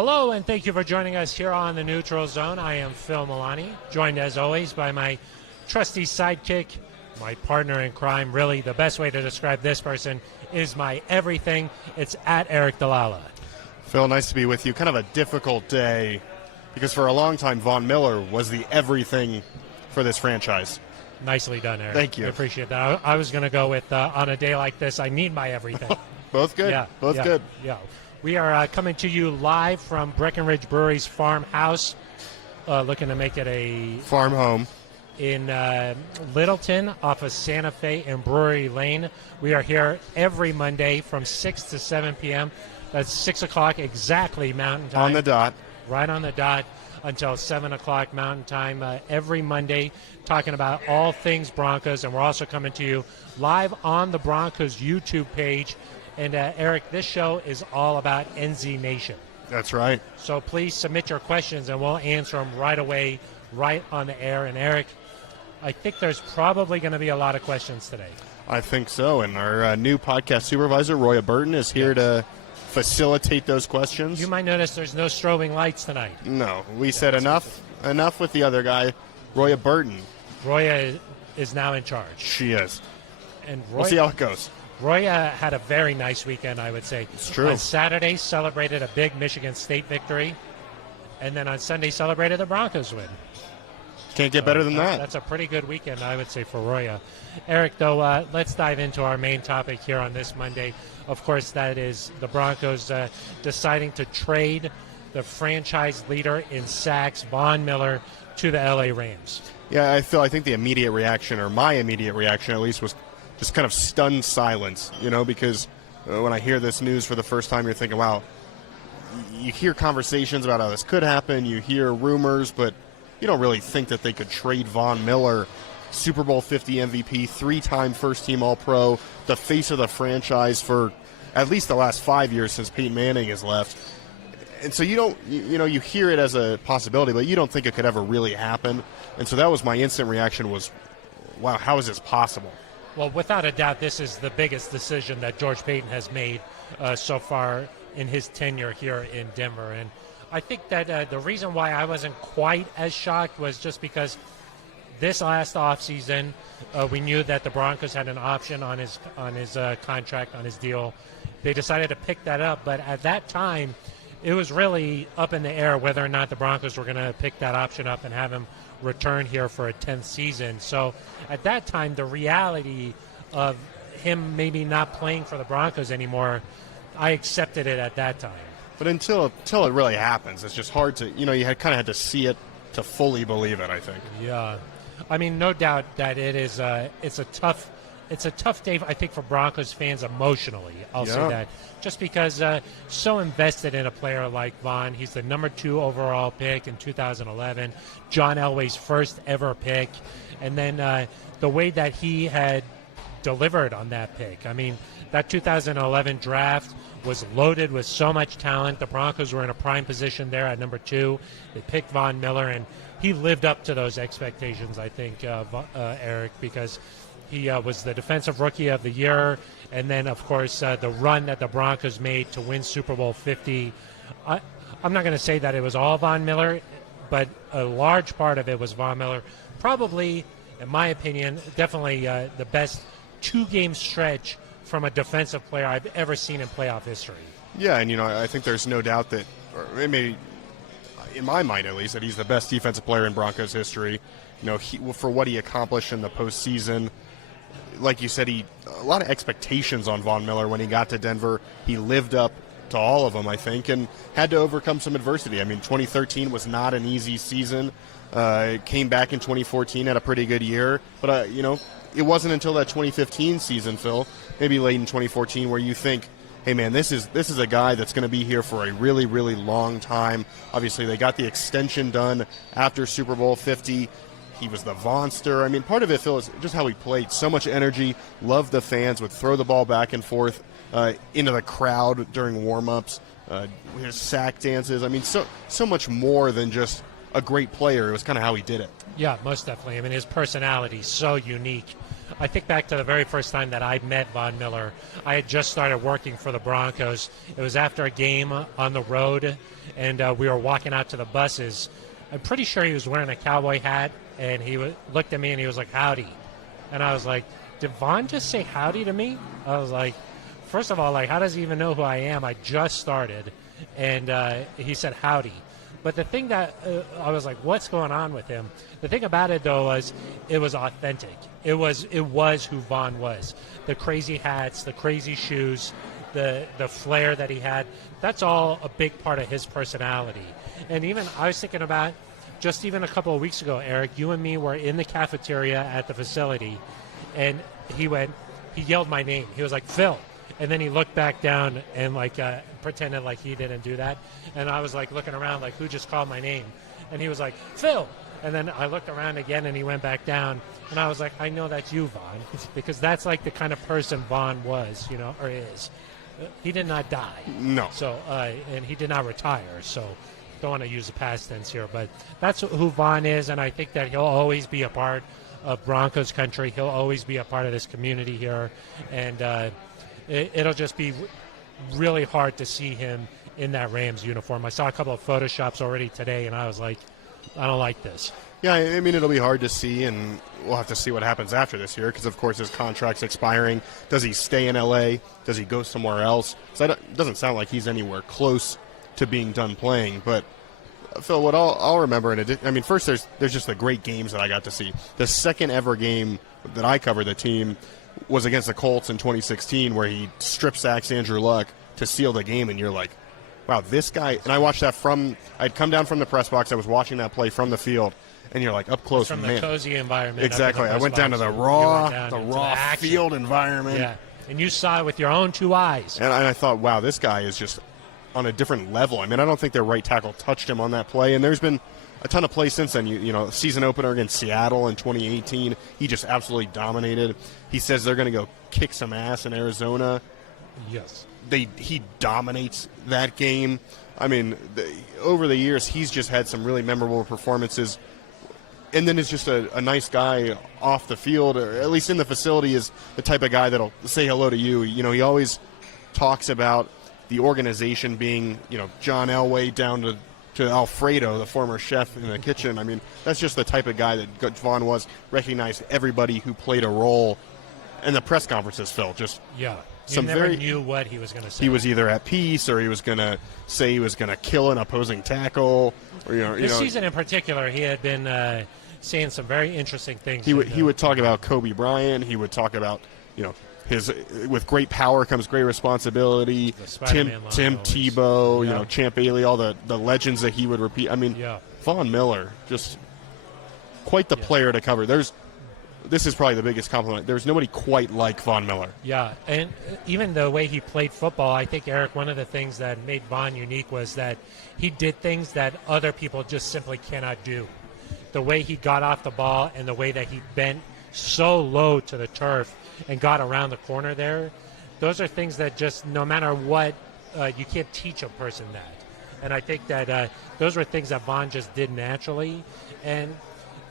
Hello, and thank you for joining us here on the Neutral Zone. I am Phil Milani, joined as always by my trusty sidekick, my partner in crime. Really, the best way to describe this person is my everything. It's at Eric Dalala. Phil, nice to be with you. Kind of a difficult day because for a long time, Von Miller was the everything for this franchise. Nicely done, Eric. Thank you. I appreciate that. I was going to go with, on a day like this, I need my everything. Both good? Yeah. Both good. Yeah. We are coming to you live from Breckenridge Brewery's farmhouse, looking to make it a farm home in Littleton off of Santa Fe and Brewery Lane. We are here every Monday from 6 to 7 p.m. That's 6 o'clock exactly Mountain Time. on the dot. Right on the dot until 7 o'clock Mountain Time every Monday, talking about all things Broncos. And we're also coming to you live on the Broncos YouTube page. And Eric, this show is all about NZ Nation. That's right. So please submit your questions and we'll answer them right away, right on the air. And Eric, I think there's probably going to be a lot of questions today. I think so. And our new podcast supervisor, Roya Burton, is here to facilitate those questions. You might notice there's no strobing lights tonight. No, we said enough with the other guy, Roya Burton. Roya is now in charge. She is. And We'll see how it goes. Roya had a very nice weekend, I would say. It's true. On Saturday, celebrated a big Michigan State victory. And then on Sunday, celebrated the Broncos win. Can't get better than that. That's a pretty good weekend, I would say, for Roya. Eric, though, let's dive into our main topic here on this Monday. Of course, that is the Broncos deciding to trade the franchise leader in sacks, Von Miller, to the L.A. Rams. Yeah, I think the immediate reaction, or my immediate reaction at least, was just kind of stunned silence, because when I hear this news for the first time, you're thinking, wow, you hear conversations about how this could happen, you hear rumors, but you don't really think that they could trade Von Miller, Super Bowl 50 MVP, three-time first-team All-Pro, the face of the franchise for at least the last 5 years since Peyton Manning has left. And so you hear it as a possibility, but you don't think it could ever really happen. And so that was my instant reaction was, wow, how is this possible? Well, without a doubt, this is the biggest decision that George Payton has made so far in his tenure here in Denver. And I think that the reason why I wasn't quite as shocked was just because this last offseason, we knew that the Broncos had an option on his contract, on his deal. They decided to pick that up, but at that time, it was really up in the air whether or not the Broncos were going to pick that option up and have him return here for a 10th season. So at that time, the reality of him maybe not playing for the Broncos anymore, I accepted it at that time. But until it really happens, it's just hard to, you kind of had to see it to fully believe it, I think. Yeah. I mean, no doubt that it's a tough day, I think, for Broncos fans emotionally. I'll say that. Just because so invested in a player like Von. He's the number 2 overall pick in 2011, John Elway's first ever pick. And then the way that he had delivered on that pick. I mean, that 2011 draft was loaded with so much talent. The Broncos were in a prime position there at number 2. They picked Von Miller, and he lived up to those expectations, I think, Eric, because he was the Defensive Rookie of the Year, and then, of course, the run that the Broncos made to win Super Bowl 50. I'm not going to say that it was all Von Miller, but a large part of it was Von Miller. Probably, in my opinion, definitely the best 2-game stretch from a defensive player I've ever seen in playoff history. Yeah, and, I think there's no doubt that, or maybe in my mind at least, that he's the best defensive player in Broncos history. For what he accomplished in the postseason. Like you said, a lot of expectations on Von Miller when he got to Denver. He lived up to all of them, I think, and had to overcome some adversity. I mean, 2013 was not an easy season. Came back in 2014, had a pretty good year. But, it wasn't until that 2015 season, Phil, maybe late in 2014, where you think, hey, man, this is a guy that's going to be here for a really, really long time. Obviously, they got the extension done after Super Bowl 50. He was the Vonster. I mean, part of it, Phil, is just how he played. So much energy, loved the fans, would throw the ball back and forth into the crowd during warm-ups, his sack dances. I mean, so much more than just a great player. It was kind of how he did it. Yeah, most definitely. I mean, his personality is so unique. I think back to the very first time that I met Von Miller. I had just started working for the Broncos. It was after a game on the road, and we were walking out to the buses. I'm pretty sure he was wearing a cowboy hat, and he looked at me and he was like, "Howdy," and I was like, "Did Von just say howdy to me?" I was like, first of all, like, how does he even know who I am? I just started, and he said howdy. But the thing that I was like, what's going on with him? The thing about it, though, was it was authentic. It was who Von was. The crazy hats, the crazy shoes, the flair that he had. That's all a big part of his personality. And even I was thinking about just even a couple of weeks ago, Eric, you and me were in the cafeteria at the facility, and he yelled my name. He was like, "Phil." And then he looked back down and pretended like he didn't do that. And I was like looking around like, who just called my name? And he was like, "Phil." And then I looked around again and he went back down. And I was like, I know that's you, Von, because that's like the kind of person Von was, or is. He did not die. No. So, and he did not retire. So don't want to use the past tense here, but that's who Von is. And I think that he'll always be a part of Broncos country. He'll always be a part of this community here. And, it'll just be really hard to see him in that Rams uniform. I saw a couple of Photoshops already today, and I was like, I don't like this. Yeah, I mean, it'll be hard to see, and we'll have to see what happens after this year because, of course, his contract's expiring. Does he stay in L.A.? Does he go somewhere else? So it doesn't sound like he's anywhere close to being done playing. But, Phil, what I'll remember, first there's just the great games that I got to see. The second ever game that I covered the team was against the Colts in 2016 where he strip sacks Andrew Luck to seal the game, and you're like, wow, this guy. And I watched that I'd come down from the press box. I was watching that play from the field, and you're like up close. From man. the cozy environment. Exactly. I went down to the raw field environment. Yeah, and you saw it with your own two eyes. And I thought, wow, this guy is just on a different level. I mean, I don't think their right tackle touched him on that play, and there's been a ton of plays since then. Season opener against Seattle in 2018, he just absolutely dominated. He says they're going to go kick some ass in Arizona. Yes. He dominates that game. I mean, over the years, he's just had some really memorable performances. And then is just a nice guy off the field, or at least in the facility, is the type of guy that'll say hello to you. He always talks about the organization being, John Elway down to Alfredo, the former chef in the kitchen. I mean, that's just the type of guy that Von was. Recognized everybody who played a role. And the press conferences, Phil, just you never knew what he was going to say. He was either at peace or he was going to say he was going to kill an opposing tackle. Or this season in particular, he had been saying some very interesting things. He would talk about Kobe Bryant. He would talk about with great power comes great responsibility. Tim Tebow, Champ Bailey, all the legends that he would repeat. I mean, Von Miller, just quite the player to cover. This is probably the biggest compliment. There's nobody quite like Von Miller. Yeah, and even the way he played football, I think, Eric, one of the things that made Von unique was that he did things that other people just simply cannot do. The way he got off the ball and the way that he bent so low to the turf and got around the corner there, those are things that just, no matter what, you can't teach a person that. And I think that those were things that Von just did naturally. And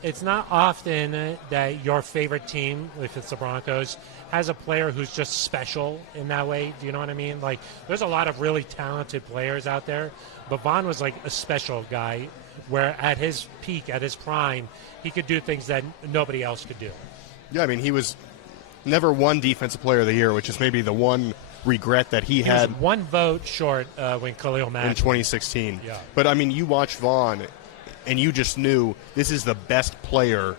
it's not often that your favorite team, if it's the Broncos, has a player who's just special in that way. Do you know what I mean? Like, there's a lot of really talented players out there, but Von was like a special guy where at his peak, at his prime, he could do things that nobody else could do. Yeah, I mean, he was never won Defensive Player of the Year, which is maybe the one regret that he had. Was one vote short when Khalil Mack in 2016. Yeah. But, I mean, you watch Von, and you just knew this is the best player,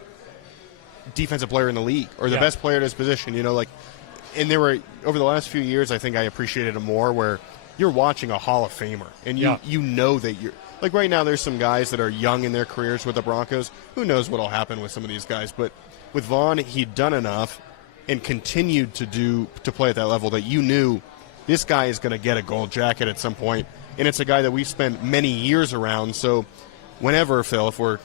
defensive player in the league, or the best player at his position. And there were, over the last few years, I think I appreciated it more, where you're watching a Hall of Famer, and you know that you're. Like right now, there's some guys that are young in their careers with the Broncos. Who knows what will happen with some of these guys? But with Von, he'd done enough and continued to play at that level that you knew this guy is going to get a gold jacket at some point. And it's a guy that we've spent many years around. So whenever, Phil, if we're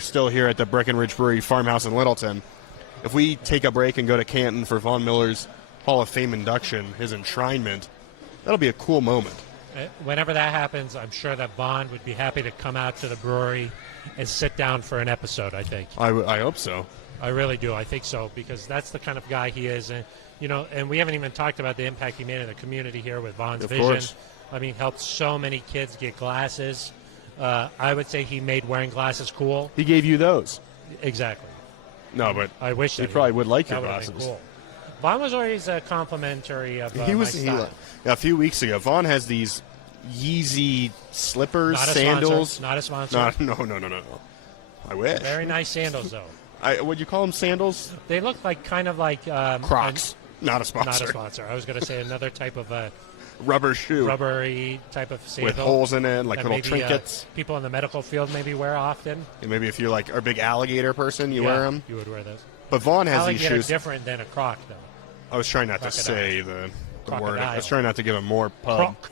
still here at the Breckenridge Brewery Farmhouse in Littleton, if we take a break and go to Canton for Von Miller's Hall of Fame induction, his enshrinement, that'll be a cool moment. Whenever that happens, I'm sure that Von would be happy to come out to the brewery and sit down for an episode, I think. I hope so. I really do. I think so, because that's the kind of guy he is. And, and we haven't even talked about the impact he made in the community here with Von's Of vision. course. I mean, helped so many kids get glasses. I would say he made wearing glasses cool. He gave you those. Exactly. No, but I wish he that probably would like that your would have been glasses. Cool. Vaughn was always complimentary of He was my style. a few weeks ago. Vaughn has these Yeezy slippers, Not a sandals. Sponsor. Not a sponsor. No. I wish. Very nice sandals, though. Would you call them sandals? They look like kind of like Crocs. Not a sponsor. Not a sponsor. I was going to say another type of Rubber shoe. rubbery type of sandal With holes in it, like that little maybe, trinkets. People in the medical field maybe wear often. And maybe if you're like a big alligator person, you wear them. You would wear those. But Vaughn has Alligator these shoes. different than a croc, though. I was trying not to Crocodile. say the word. Crocodile. I was trying not to give him more pub. Croc.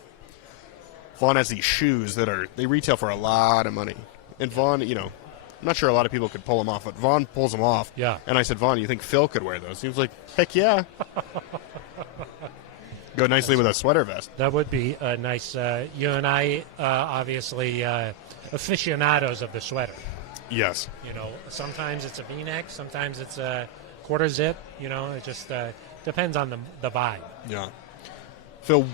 Vaughn has these shoes that they retail for a lot of money. And Vaughn, I'm not sure a lot of people could pull them off, but Vaughn pulls them off. Yeah. And I said, Vaughn, you think Phil could wear those? He was like, heck yeah. Go nicely with a sweater vest. That would be nice. You and I, obviously, aficionados of the sweater. Yes. Sometimes it's a V-neck, sometimes it's a quarter zip. It just depends on the vibe. Yeah. Phil,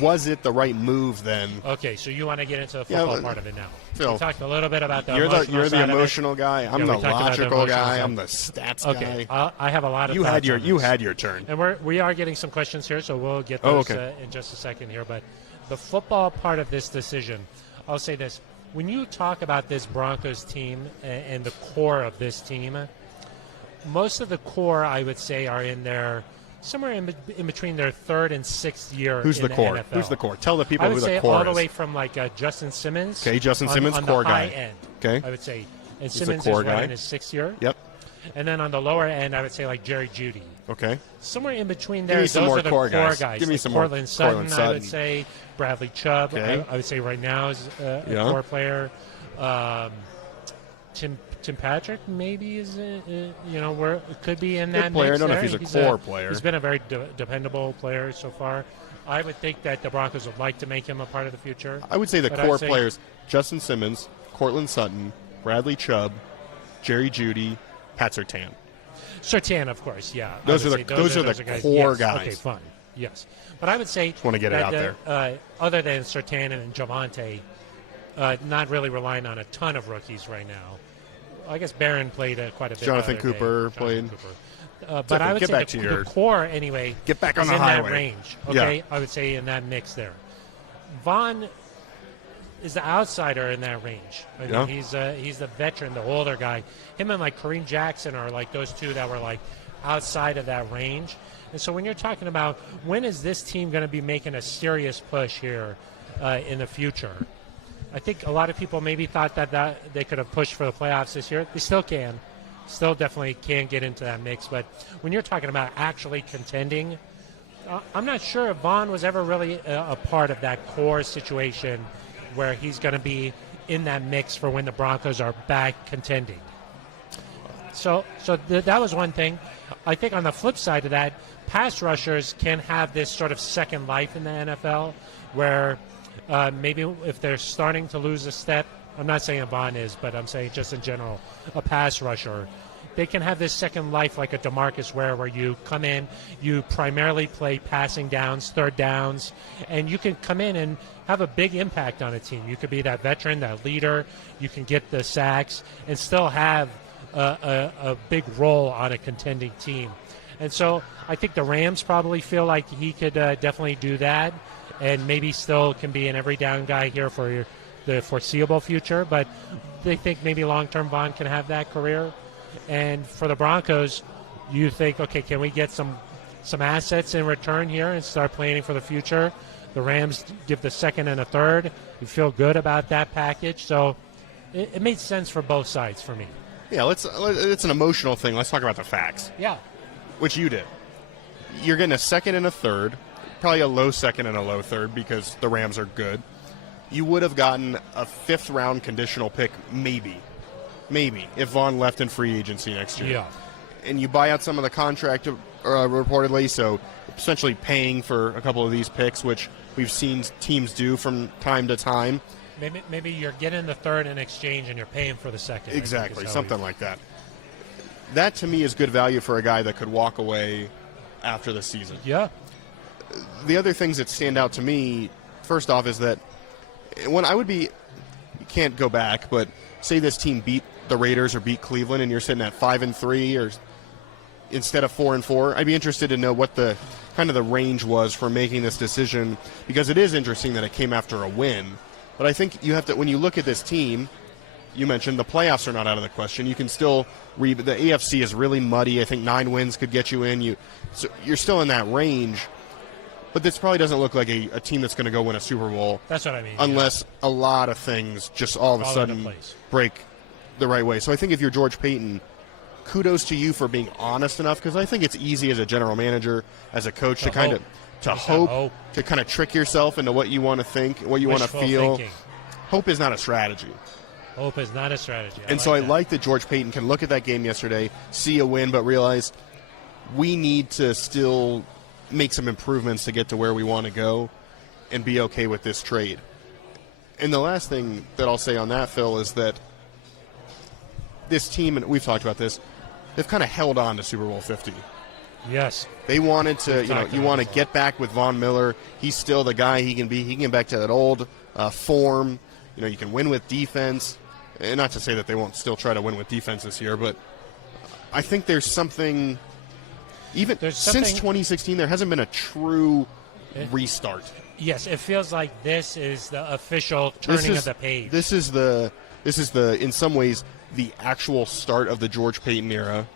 was it the right move then? Okay, so you want to get into the football but- part of it now. Phil, We talked a little bit about the You're emotional the side of it. emotional guy. I'm Yeah, the we talked about the logical emotional guy. side. I'm the stats Okay, guy. I have a lot of You had thoughts on this. had your turn. And we are getting some questions here, so we'll get Oh, those okay. in just a second here. But the football part of this decision, I'll say this. When you talk about this Broncos team and the core of this team, most of the core, I would say, are in their somewhere in between their third and sixth year Who's in the core? NFL. Who's the core? Tell the people I would who say the core all the is. way from like Justin Simmons. Okay, Justin Simmons, on core the high guy. end. Okay. I would say. And He's a Simmons core is right guy. in his sixth year. Yep. And then on the lower end, I would say like Jerry Jeudy. Okay. Somewhere in between Give there, me some those more are the core core guys. Give me like some more Cortland Sutton, Cortland I Sutton. would say. Bradley Chubb, Okay. I would say right now is a Yeah. core player. Tim Patrick maybe is, where it could be in Good that player. mix I don't know if there. he's a core player. He's been a very dependable player so far. I would think that the Broncos would like to make him a part of the future. I would say the But core I'd say- players: Justin Simmons, Cortland Sutton, Bradley Chubb, Jerry Jeudy, Pat Surtain. Surtain, of course, yeah. I Those would are say the core yes. guys. Okay, fine, yes. But I would say wanna get it that out there. Other than Surtain and Javante, not really relying on a ton of rookies right now. I guess Barron played quite a bit. Jonathan the other Cooper day. played. But I would Get say back to your- the core, anyway, Get back on is the in highway. that range. Okay, Yeah. I would say in that mix there. Vaughn is the outsider in that range. I mean, Yeah. he's the veteran, the older guy. Him and like Kareem Jackson are like those two that were like outside of that range. And so when you're talking about when is this team going to be making a serious push here in the future, I think a lot of people maybe thought that they could have pushed for the playoffs this year. They still can. Still definitely can get into that mix. But when you're talking about actually contending, I'm not sure if Vaughn was ever really a part of that core situation where he's going to be in that mix for when the Broncos are back contending. So that was one thing. I think on the flip side of that, pass rushers can have this sort of second life in the NFL where maybe if they're starting to lose a step, I'm not saying Vaughn is, but I'm saying just in general, a pass rusher, they can have this second life like a DeMarcus Ware where you come in, you primarily play passing downs, third downs, and you can come in and have a big impact on a team. You could be that veteran, that leader, you can get the sacks and still have a big role on a contending team. And so I think the Rams probably feel like he could definitely do that and maybe still can be an every down guy here for the foreseeable future, but they think maybe long-term Vaughn can have that career. And for the Broncos, you think, okay, can we get some assets in return here and start planning for the future? The Rams give the second and a third. You feel good about that package. So it made sense for both sides for me. Yeah, it's an emotional thing. Let's talk about the facts. Yeah. Which you did. You're getting a second and a third, probably a low second and a low third because the Rams are good. You would have gotten a fifth-round conditional pick, maybe, if Vaughn left in free agency next year. Yeah. And you buy out some of the contract reportedly, so essentially paying for a couple of these picks, which we've seen teams do from time to time. Maybe you're getting the third in exchange and you're paying for the second. Exactly, something like that. that to me is good value for a guy that could walk away after the season. Yeah. The other things that stand out to me, first off, is that when I would be, you can't go back, but say this team beat the Raiders or beat Cleveland and you're sitting at 5-3 or instead of 4-4, I'd be interested to know what the kind of the range was for making this decision, because it is interesting that it came after a win. But I think you have to, when you look at this team, you mentioned the playoffs are not out of the question. You can still the AFC is really muddy. I think 9 wins could get you in. So you're still in that range. But this probably doesn't look like a team that's going to go win a Super Bowl. That's what I mean. Unless a lot of things just all of a sudden break the right way. So I think if you're George Payton, kudos to you for being honest enough, because I think it's easy as a general manager, as a coach, to kind of hope, to kind of trick yourself into what you want to think, what you want to feel. Thinking. Hope is not a strategy. Hope is not a strategy. I like that George Payton can look at that game yesterday, see a win, but realize we need to still make some improvements to get to where we want to go and be okay with this trade. And the last thing that I'll say on that, Phil, is that this team, and we've talked about this, they've kind of held on to Super Bowl 50. Yes. They wanted to, you want to get back with Von Miller. He's still the guy he can be. He can get back to that old form. You can win with defense. And not to say that they won't still try to win with defense this year, but I think there's something, since 2016, there hasn't been a true restart. Yes, it feels like this is the official turning of the page. This is the in some ways the actual start of the George Payton era,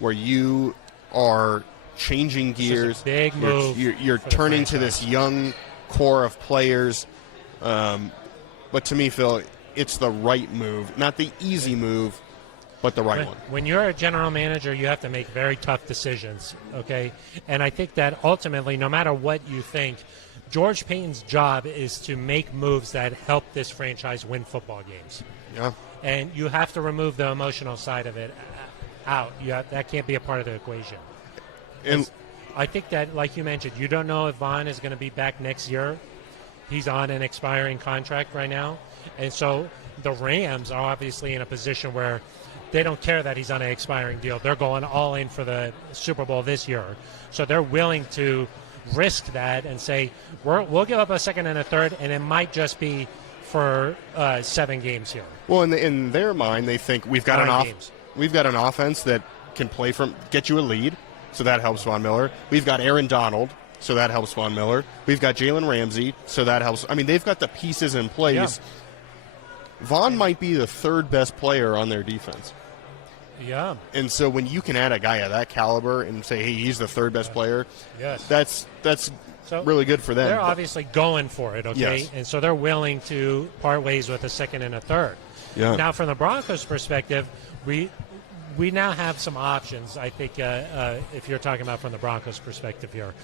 where you are changing gears. This is a big move. You're turning to this young core of players. But to me, Phil, it's the right move, not the easy move, but the right one. When you're a general manager, you have to make very tough decisions, okay? And I think that ultimately, no matter what you think, George Payton's job is to make moves that help this franchise win football games. Yeah. And you have to remove the emotional side of it out. That can't be a part of the equation. And I think that, like you mentioned, you don't know if Von is going to be back next year. He's on an expiring contract right now. And so the Rams are obviously in a position where they don't care that he's on an expiring deal. They're going all in for the Super Bowl this year. So they're willing to risk that and say, we'll give up a second and a third, and it might just be for 7 games here. Well, in their mind, they think we've got an offense that can get you a lead, so that helps Von Miller. We've got Aaron Donald, so that helps Von Miller. We've got Jalen Ramsey, so that helps. I mean, they've got the pieces in place. Yeah. Von might be the 3rd best player on their defense. Yeah. And so when you can add a guy of that caliber and say, hey, he's the 3rd best player, yes, that's really good for them. They're obviously going for it, okay? Yes. And so they're willing to part ways with a second and a third. Yeah. Now, from the Broncos' perspective, we now have some options, I think, if you're talking about from the Broncos' perspective here.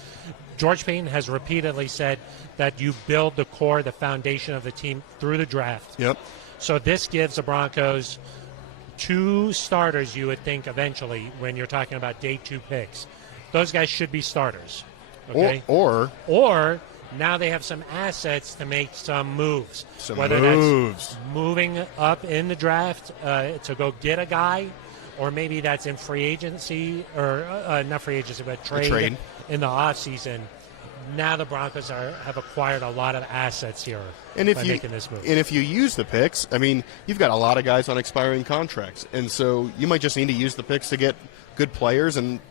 George Payton has repeatedly said that you build the core, the foundation of the team through the draft. Yep. So this gives the Broncos 2 starters, you would think, eventually, when you're talking about day 2 picks. Those guys should be starters. Okay? Or now they have some assets to make some moves. That's moving up in the draft to go get a guy, or maybe that's in free agency, or not free agency, but trade in the offseason. Now the Broncos have acquired a lot of assets here by making this move. And if you use the picks, I mean, you've got a lot of guys on expiring contracts. And so you might just need to use the picks to get good players. And,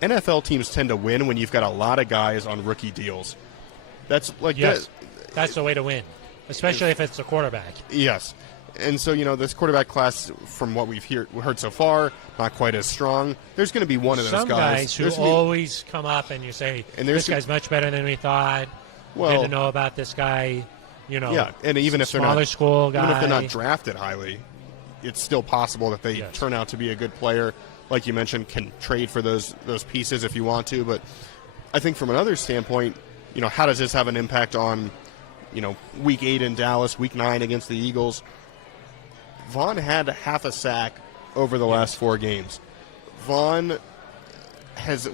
NFL teams tend to win when you've got a lot of guys on rookie deals. That's that's the way to win, especially if it's a quarterback. Yes. And so, this quarterback class, from what we've heard so far, not quite as strong. There's going to be one of those guys. Some guys who always come up and you say, this guy's much better than we thought. Well, didn't know about this guy. Yeah, and even if they're not school guy, even if they're not drafted highly, it's still possible that they turn out to be a good player. Like you mentioned, can trade for those pieces if you want to. But I think from another standpoint, how does this have an impact on, Week 8 in Dallas, Week 9 against the Eagles? Von had half a sack over the last 4 games. Von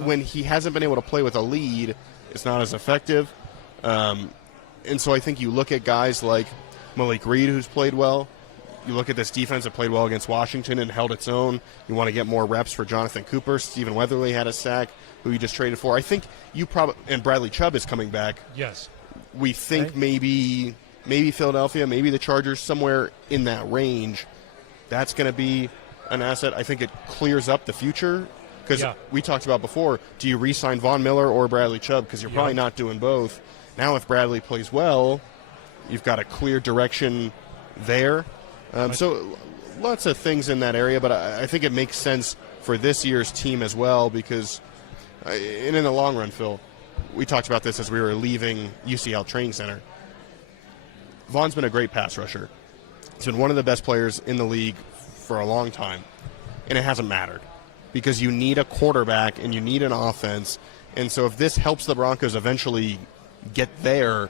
when he hasn't been able to play with a lead, it's not as effective. And so I think you look at guys like Malik Reed, who's played well. You look at this defense that played well against Washington and held its own. You want to get more reps for Jonathan Cooper. Stephen Weatherly had a sack, who you just traded for. I think you probably – and Bradley Chubb is coming back. Yes. We think maybe Philadelphia, maybe the Chargers, somewhere in that range. That's going to be an asset. I think it clears up the future because we talked about before, do you re-sign Von Miller or Bradley Chubb? Because you're probably not doing both. Now if Bradley plays well, you've got a clear direction there. So lots of things in that area, but I think it makes sense for this year's team as well because and in the long run, Phil, we talked about this as we were leaving UCL Training Center. Von's been a great pass rusher. He's been one of the best players in the league for a long time, and it hasn't mattered because you need a quarterback and you need an offense. And so if this helps the Broncos eventually get there,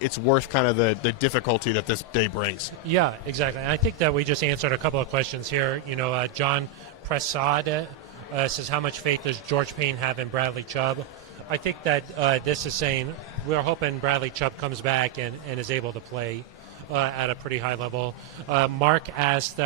it's worth kind of the difficulty that this day brings. Yeah, exactly. And I think that we just answered a couple of questions here. John Prasad says, how much faith does George Payne have in Bradley Chubb? I think that this is saying we're hoping Bradley Chubb comes back and is able to play at a pretty high level. Mark asked,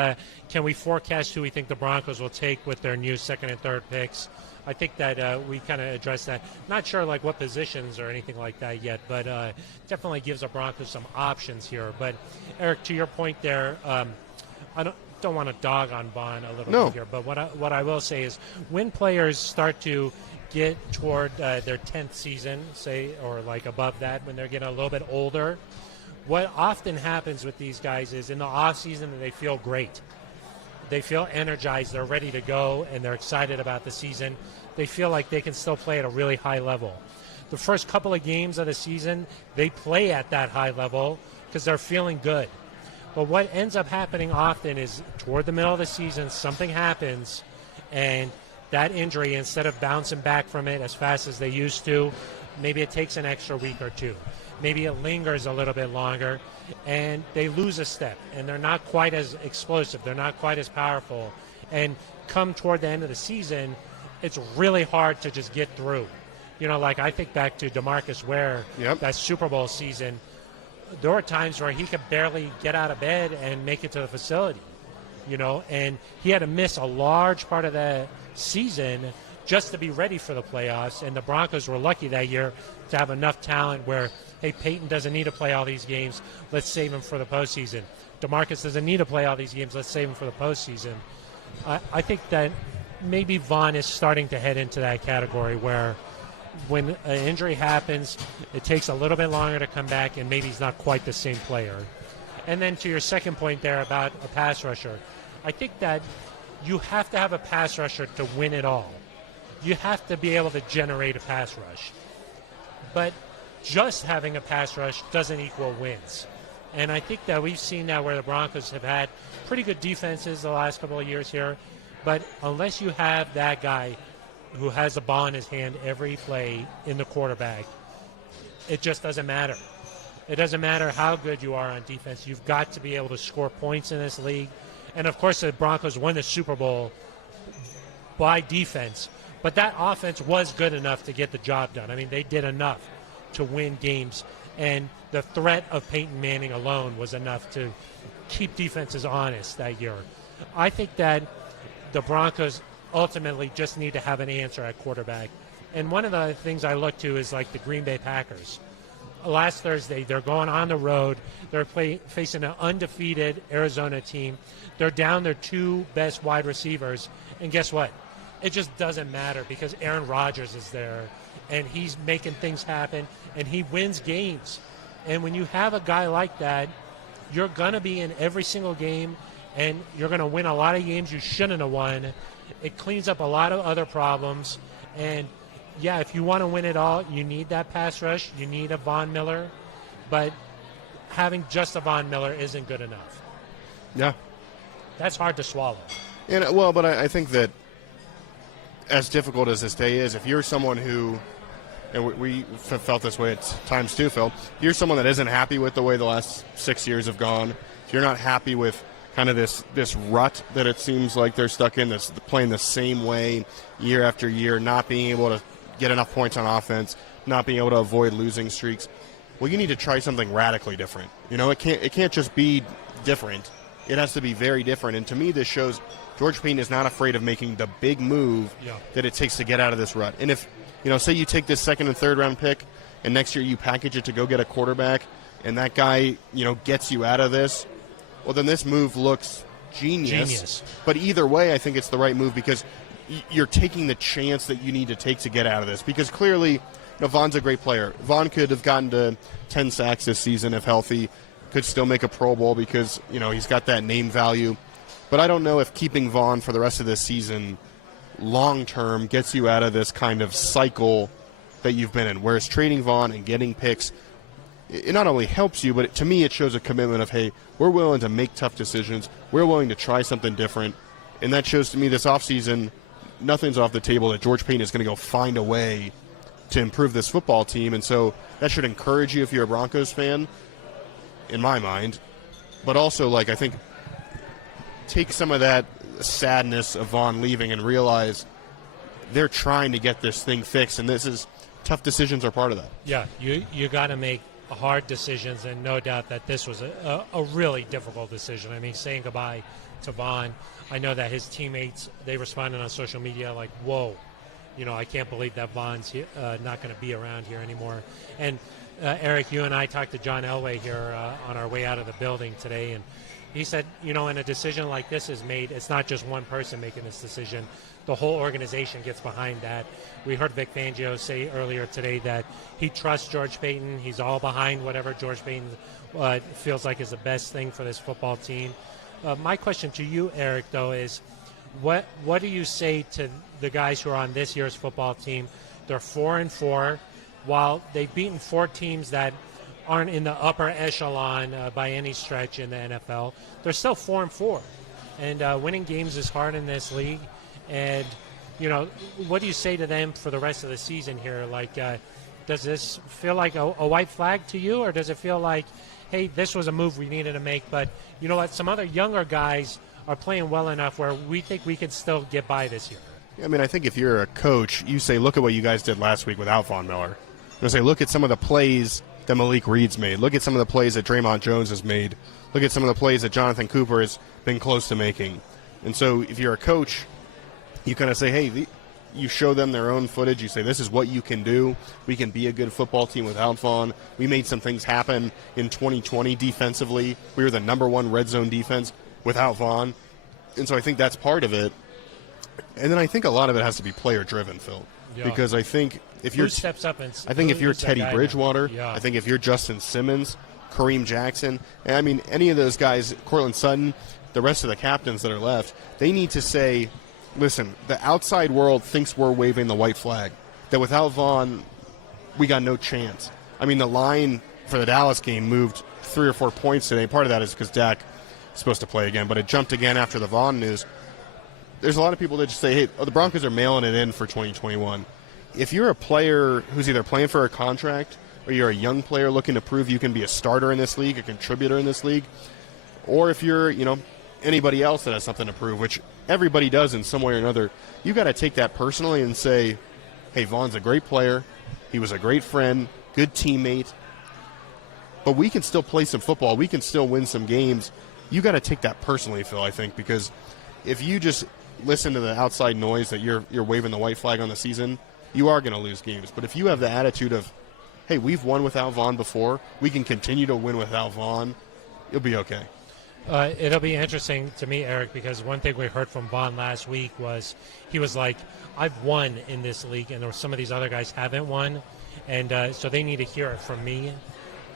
can we forecast who we think the Broncos will take with their new second and third picks? I think that we kind of addressed that. Not sure like what positions or anything like that yet, but definitely gives the Broncos some options here. But Eric, to your point there, I don't want to dog on Von a little bit here, but what I will say is when players start to get toward their 10th season, say, or like above that, when they're getting a little bit older, what often happens with these guys is in the off season they feel great. They feel energized, they're ready to go, and they're excited about the season. They feel like they can still play at a really high level. The first couple of games of the season, they play at that high level because they're feeling good. But what ends up happening often is toward the middle of the season, something happens, and that injury, instead of bouncing back from it as fast as they used to, maybe it takes an extra week or two. Maybe it lingers a little bit longer, and they lose a step, and they're not quite as explosive. They're not quite as powerful. And come toward the end of the season, it's really hard to just get through. Like I think back to DeMarcus Ware, that Super Bowl season. There were times where he could barely get out of bed and make it to the facility, and he had to miss a large part of the season just to be ready for the playoffs. And the Broncos were lucky that year to have enough talent where, hey, Peyton doesn't need to play all these games. Let's save him for the postseason. DeMarcus doesn't need to play all these games. Let's save him for the postseason. I think that maybe Von is starting to head into that category where when an injury happens, it takes a little bit longer to come back, and maybe he's not quite the same player. And then to your second point there about a pass rusher, I think that you have to have a pass rusher to win it all. You have to be able to generate a pass rush. But just having a pass rush doesn't equal wins. And I think that we've seen that where the Broncos have had pretty good defenses the last couple of years here. But unless you have that guy who has the ball in his hand every play in the quarterback, it just doesn't matter. It doesn't matter how good you are on defense. You've got to be able to score points in this league. And, of course, the Broncos won the Super Bowl by defense. But that offense was good enough to get the job done. I mean, they did enough to win games. And the threat of Peyton Manning alone was enough to keep defenses honest that year. I think that the Broncos ultimately just need to have an answer at quarterback. And one of the things I look to is like the Green Bay Packers. Last Thursday, they're going on the road. They're facing an undefeated Arizona team. They're down their two best wide receivers. And guess what? It just doesn't matter because Aaron Rodgers is there, and he's making things happen, and he wins games. And when you have a guy like that, you're going to be in every single game, and you're going to win a lot of games you shouldn't have won. It cleans up a lot of other problems. And, yeah, if you want to win it all, you need that pass rush. You need a Von Miller. But having just a Von Miller isn't good enough. Yeah. That's hard to swallow. But I think that as difficult as this day is, if you're someone who, and we felt this way at times too, Phil, if you're someone that isn't happy with the way the last 6 years have gone, if you're not happy with kind of this rut that it seems like they're stuck in, this playing the same way year after year, not being able to get enough points on offense, not being able to avoid losing streaks, well, you need to try something radically different. It can't just be different. It has to be very different. And to me, this shows George Payton is not afraid of making the big move that it takes to get out of this rut. And if, say you take this second and third round pick and next year you package it to go get a quarterback and that guy, gets you out of this, well, then this move looks genius. But either way, I think it's the right move because you're taking the chance that you need to take to get out of this. Because clearly, Von's a great player. Von could have gotten to 10 sacks this season if healthy, could still make a Pro Bowl because, he's got that name value. But I don't know if keeping Von for the rest of this season long-term gets you out of this kind of cycle that you've been in. Whereas trading Von and getting picks, it not only helps you, but to me it shows a commitment of, hey, we're willing to make tough decisions. We're willing to try something different. And that shows to me this offseason, nothing's off the table that George Payton is going to go find a way to improve this football team. And so that should encourage you if you're a Broncos fan, in my mind. But also, I think, take some of that sadness of Von leaving and realize they're trying to get this thing fixed, and tough decisions are part of that. Yeah, you got to make hard decisions, and no doubt that this was a really difficult decision. I mean, saying goodbye to Von, I know that his teammates, they responded on social media like, whoa, I can't believe that Von's not going to be around here anymore. And Eric, you and I talked to John Elway here on our way out of the building today, and he said, when a decision like this is made, it's not just one person making this decision. The whole organization gets behind that. We heard Vic Fangio say earlier today that he trusts George Payton. He's all behind whatever George Payton feels like is the best thing for this football team. My question to you, Eric, though, is what do you say to the guys who are on this year's football team? They're 4-4. While they've beaten 4 teams that aren't in the upper echelon by any stretch in the NFL, they're still 4-4. And winning games is hard in this league. And, what do you say to them for the rest of the season here? Does this feel like a white flag to you, or does it feel like, hey, this was a move we needed to make, but you know what, some other younger guys are playing well enough where we think we can still get by this year? I mean, I think if you're a coach, you say, look at what you guys did last week without Von Miller. You say, look at some of the plays that Malik Reed's made. Look at some of the plays that Draymond Jones has made. Look at some of the plays that Jonathan Cooper has been close to making. And so if you're a coach, you kind of say, hey, you show them their own footage. You say, this is what you can do. We can be a good football team without Von. We made some things happen in 2020 defensively. We were the #1 red zone defense without Von. And so I think that's part of it. And then I think a lot of it has to be player-driven, Phil. Yeah. Because I think if you're steps up and I think if you're Teddy Bridgewater, I think if you're Justin Simmons, Kareem Jackson, and I mean any of those guys, Cortland Sutton, the rest of the captains that are left, they need to say, listen, the outside world thinks we're waving the white flag, that without Von, we got no chance. I mean, the line for the Dallas game moved 3 or 4 points today. Part of that is because Dak is supposed to play again, but it jumped again after the Von news. There's a lot of people that just say, hey, the Broncos are mailing it in for 2021. If you're a player who's either playing for a contract or you're a young player looking to prove you can be a starter in this league, a contributor in this league, or if you're, anybody else that has something to prove, which everybody does in some way or another, you got to take that personally and say, hey, Von's a great player. He was a great friend, good teammate. But we can still play some football. We can still win some games. You got to take that personally, Phil, I think, because if you just listen to the outside noise that you're waving the white flag on the season, you are going to lose games. But if you have the attitude of, hey, we've won without Von before, we can continue to win without Von, you'll be okay. It'll be interesting to me, Eric, because one thing we heard from Von last week was he was like, I've won in this league, and some of these other guys haven't won, and so they need to hear it from me.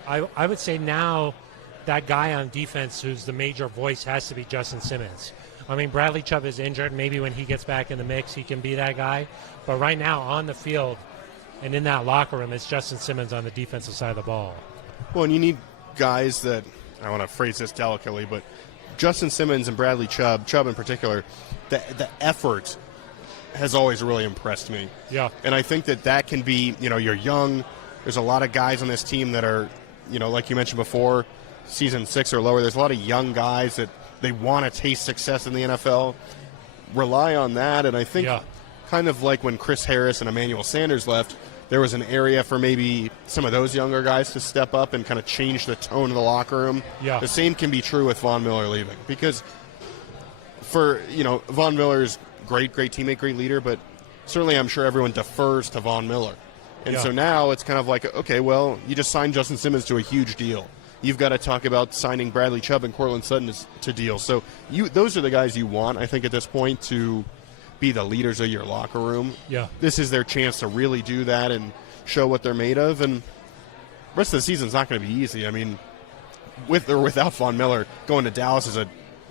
I would say now that guy on defense who's the major voice has to be Justin Simmons. I mean, Bradley Chubb is injured. Maybe when he gets back in the mix, he can be that guy. But right now, on the field and in that locker room, it's Justin Simmons on the defensive side of the ball. Well, and you need guys that, I want to phrase this delicately, but Justin Simmons and Bradley Chubb in particular, the effort has always really impressed me. Yeah. And I think that can be, you're young. There's a lot of guys on this team that are, like you mentioned before, season 6 or lower. There's a lot of young guys that they want to taste success in the NFL. Rely on that, and I think kind of like when Chris Harris and Emmanuel Sanders left, there was an area for maybe some of those younger guys to step up and kind of change the tone of the locker room. Yeah. The same can be true with Von Miller leaving, because Von Miller's great teammate, great leader, but certainly I'm sure everyone defers to Von Miller. And so now it's kind of like, okay, well, you just signed Justin Simmons to a huge deal. You've got to talk about signing Bradley Chubb and Cortland Sutton to deals. So those are the guys you want, I think, at this point to be the leaders of your locker room. Yeah. This is their chance to really do that and show what they're made of. And the rest of the season's not going to be easy. I mean, with or without Von Miller, going to Dallas is a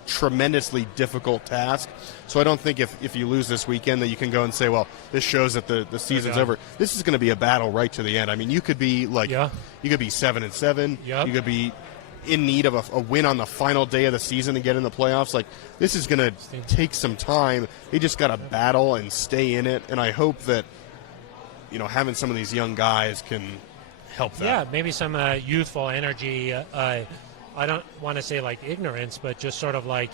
tremendously difficult task. So I don't think if you lose this weekend that you can go and say, well, this shows that the season's over. This is going to be a battle right to the end. I mean, you could be like, you could be 7-7. Yep. You could be in need of a win on the final day of the season to get in the playoffs. Like, this is going to take some time. They just got to battle and stay in it. And I hope that, having some of these young guys can help that. Yeah, maybe some youthful energy. I don't want to say like ignorance, but just sort of like,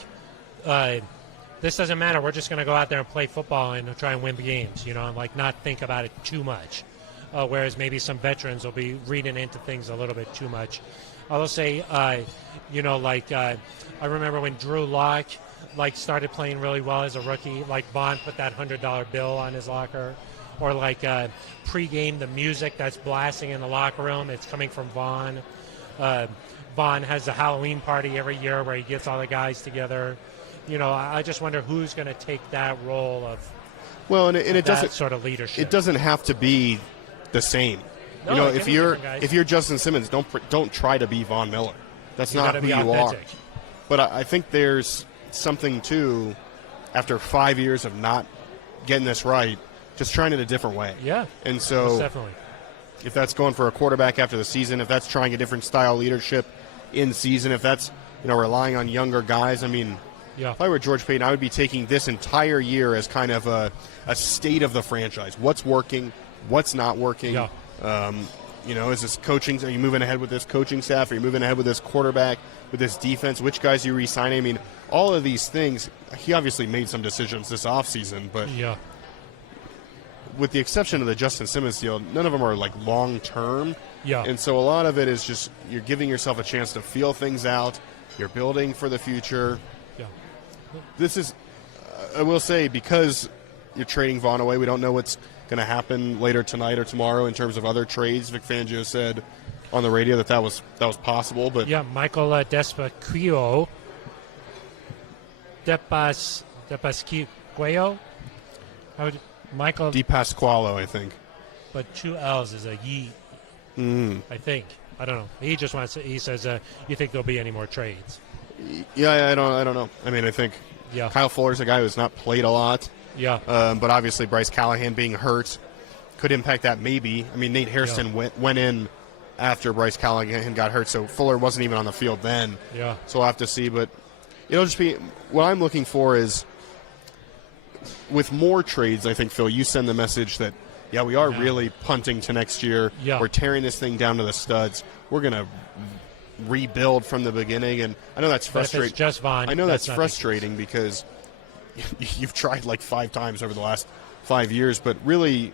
this doesn't matter. We're just going to go out there and play football and try and win games, and like not think about it too much. Whereas maybe some veterans will be reading into things a little bit too much. I will say, I remember when Drew Lock started playing really well as a rookie, like Vaughn put that $100 bill on his locker, or pregame the music that's blasting in the locker room, it's coming from Vaughn. Vaughn has a Halloween party every year where he gets all the guys together. I just wonder who's going to take that role of it doesn't sort of leadership. It doesn't have to be the same. No, if you're Justin Simmons, don't try to be Von Miller. That's not who you are. But I think there's something too, after 5 years of not getting this right, just trying it a different way. Yeah. And so definitely. If that's going for a quarterback after the season, if that's trying a different style of leadership in season, if that's relying on younger guys, I mean, if I were George Payton, I would be taking this entire year as kind of a state of the franchise. What's working? What's not working? Yeah. Is this coaching? Are you moving ahead with this coaching staff? Are you moving ahead with this quarterback, with this defense? Which guys are you re-signing? I mean, all of these things, he obviously made some decisions this offseason, but with the exception of the Justin Simmons deal, none of them are like long-term. Yeah. And so a lot of it is just you're giving yourself a chance to feel things out. You're building for the future. Yeah. This is, I will say, because you're trading Vaughn away, we don't know what's going to happen later tonight or tomorrow in terms of other trades. Vic Fangio said on the radio that was possible, but Michael Despacquio, Michael Di Pasquale, I think, but 2 L's is a ye. I think. I don't know. He just wants. He says, "You think there'll be any more trades?" Yeah, I don't know. I mean, I think Kyle Fuller's a guy who's not played a lot. Yeah. But obviously Bryce Callahan being hurt could impact that maybe. I mean, Nate Hairston went in after Bryce Callahan got hurt, so Fuller wasn't even on the field then. Yeah. So we'll have to see. But it'll just be what I'm looking for is with more trades, I think, Phil, you send the message that, we are really punting to next year. Yeah. We're tearing this thing down to the studs. We're going to rebuild from the beginning. And I know that's frustrating. It's just Vaughn. I know that's frustrating because you've tried like 5 times over the last 5 years. But really,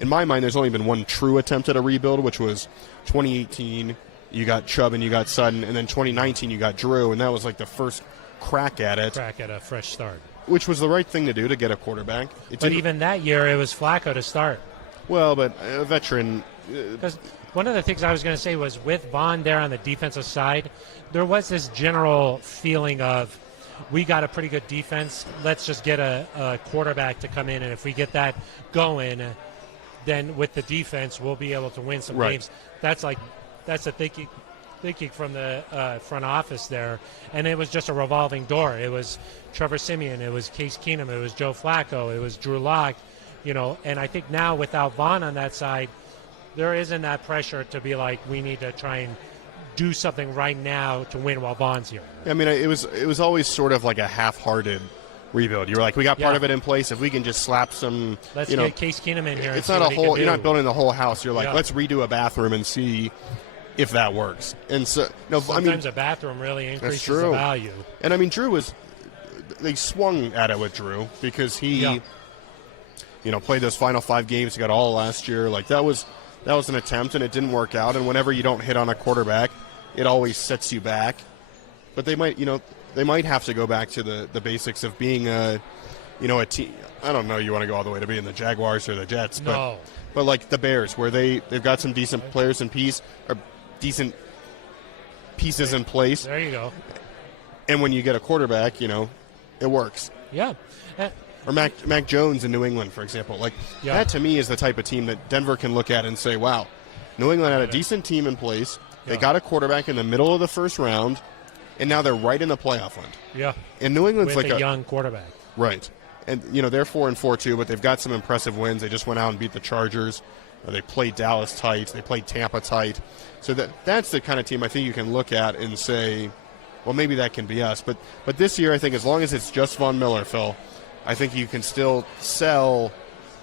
in my mind, there's only been one true attempt at a rebuild, which was 2018. You got Chubb and you got Sutton. And then 2019, you got Drew. And that was like the first crack at it. Crack at a fresh start. Which was the right thing to do to get a quarterback. But even that year, it was Flacco to start. Well, but a veteran. Because one of the things I was going to say was with Vaughn there on the defensive side, there was this general feeling of, we got a pretty good defense. Let's just get a quarterback to come in, and if we get that going, then with the defense, we'll be able to win some games. That's the thinking from the front office there, and it was just a revolving door. It was Trevor Siemian, it was Case Keenum, it was Joe Flacco, it was Drew Lock, and I think now without Vaughn on that side, there isn't that pressure to be like, we need to try and do something right now to win while Vaughn's here. I mean, it was always sort of like a half-hearted rebuild. You were like, we got part of it in place. If we can just slap some, let's get Case Keenum in here. It's not a whole. You're not building the whole house. You're like, let's redo a bathroom and see if that works. And so, sometimes a bathroom really increases the value. And I mean, they swung at it with Drew because he played those final 5 games. He got all last year. Like that was an attempt, and it didn't work out. And whenever you don't hit on a quarterback, it always sets you back. But they might have to go back to the basics of being a team. I don't know. You want to go all the way to being the Jaguars or the Jets, but like the Bears, where they've got some decent players in decent pieces in place. There you go. And when you get a quarterback, it works. Yeah. Or Mac Jones in New England, for example. That to me is the type of team that Denver can look at and say, wow, New England had a decent team in place. They got a quarterback in the middle of the first round, and now they're right in the playoff hunt. Yeah. And New England's with like a young quarterback. Right. And, they're 4-4 too, but they've got some impressive wins. They just went out and beat the Chargers. They played Dallas tight. They played Tampa tight. So that's the kind of team I think you can look at and say, well, maybe that can be us. But this year, I think as long as it's just Von Miller, Phil, I think you can still sell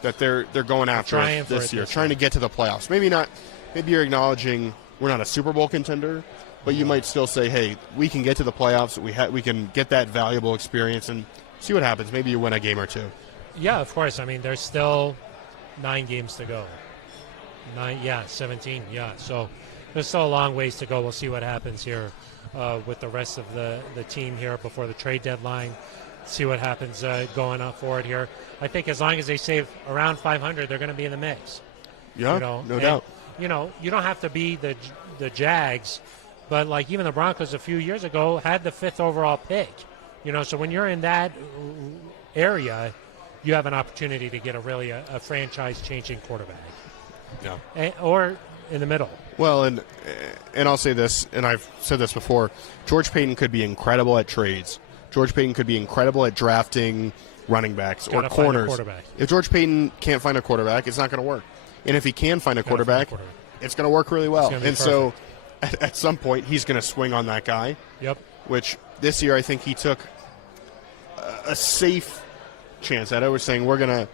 that they're going after it this year, trying to get to the playoffs. Maybe not. Maybe you're acknowledging we're not a Super Bowl contender, but you might still say, hey, we can get to the playoffs. We can get that valuable experience and see what happens. Maybe you win a game or two. Yeah, of course. I mean, there's still 9 games to go. 17. Yeah, so there's still a long ways to go. We'll see what happens here with the rest of the team here before the trade deadline. See what happens going up forward here. I think as long as they save around 500, they're going to be in the mix. Yeah, no doubt. You don't have to be the Jags, but like even the Broncos a few years ago had the 5th overall pick. So when you're in that area, you have an opportunity to get a franchise-changing quarterback. Yeah. Or in the middle. Well, and I'll say this, and I've said this before, George Paton could be incredible at trades. George Paton could be incredible at drafting running backs or corners. If George Paton can't find a quarterback, it's not going to work. And if he can find a quarterback, it's going to work really well. And so at some point, he's going to swing on that guy. Yep. Which this year I think he took a safe chance at it. We're saying we're going to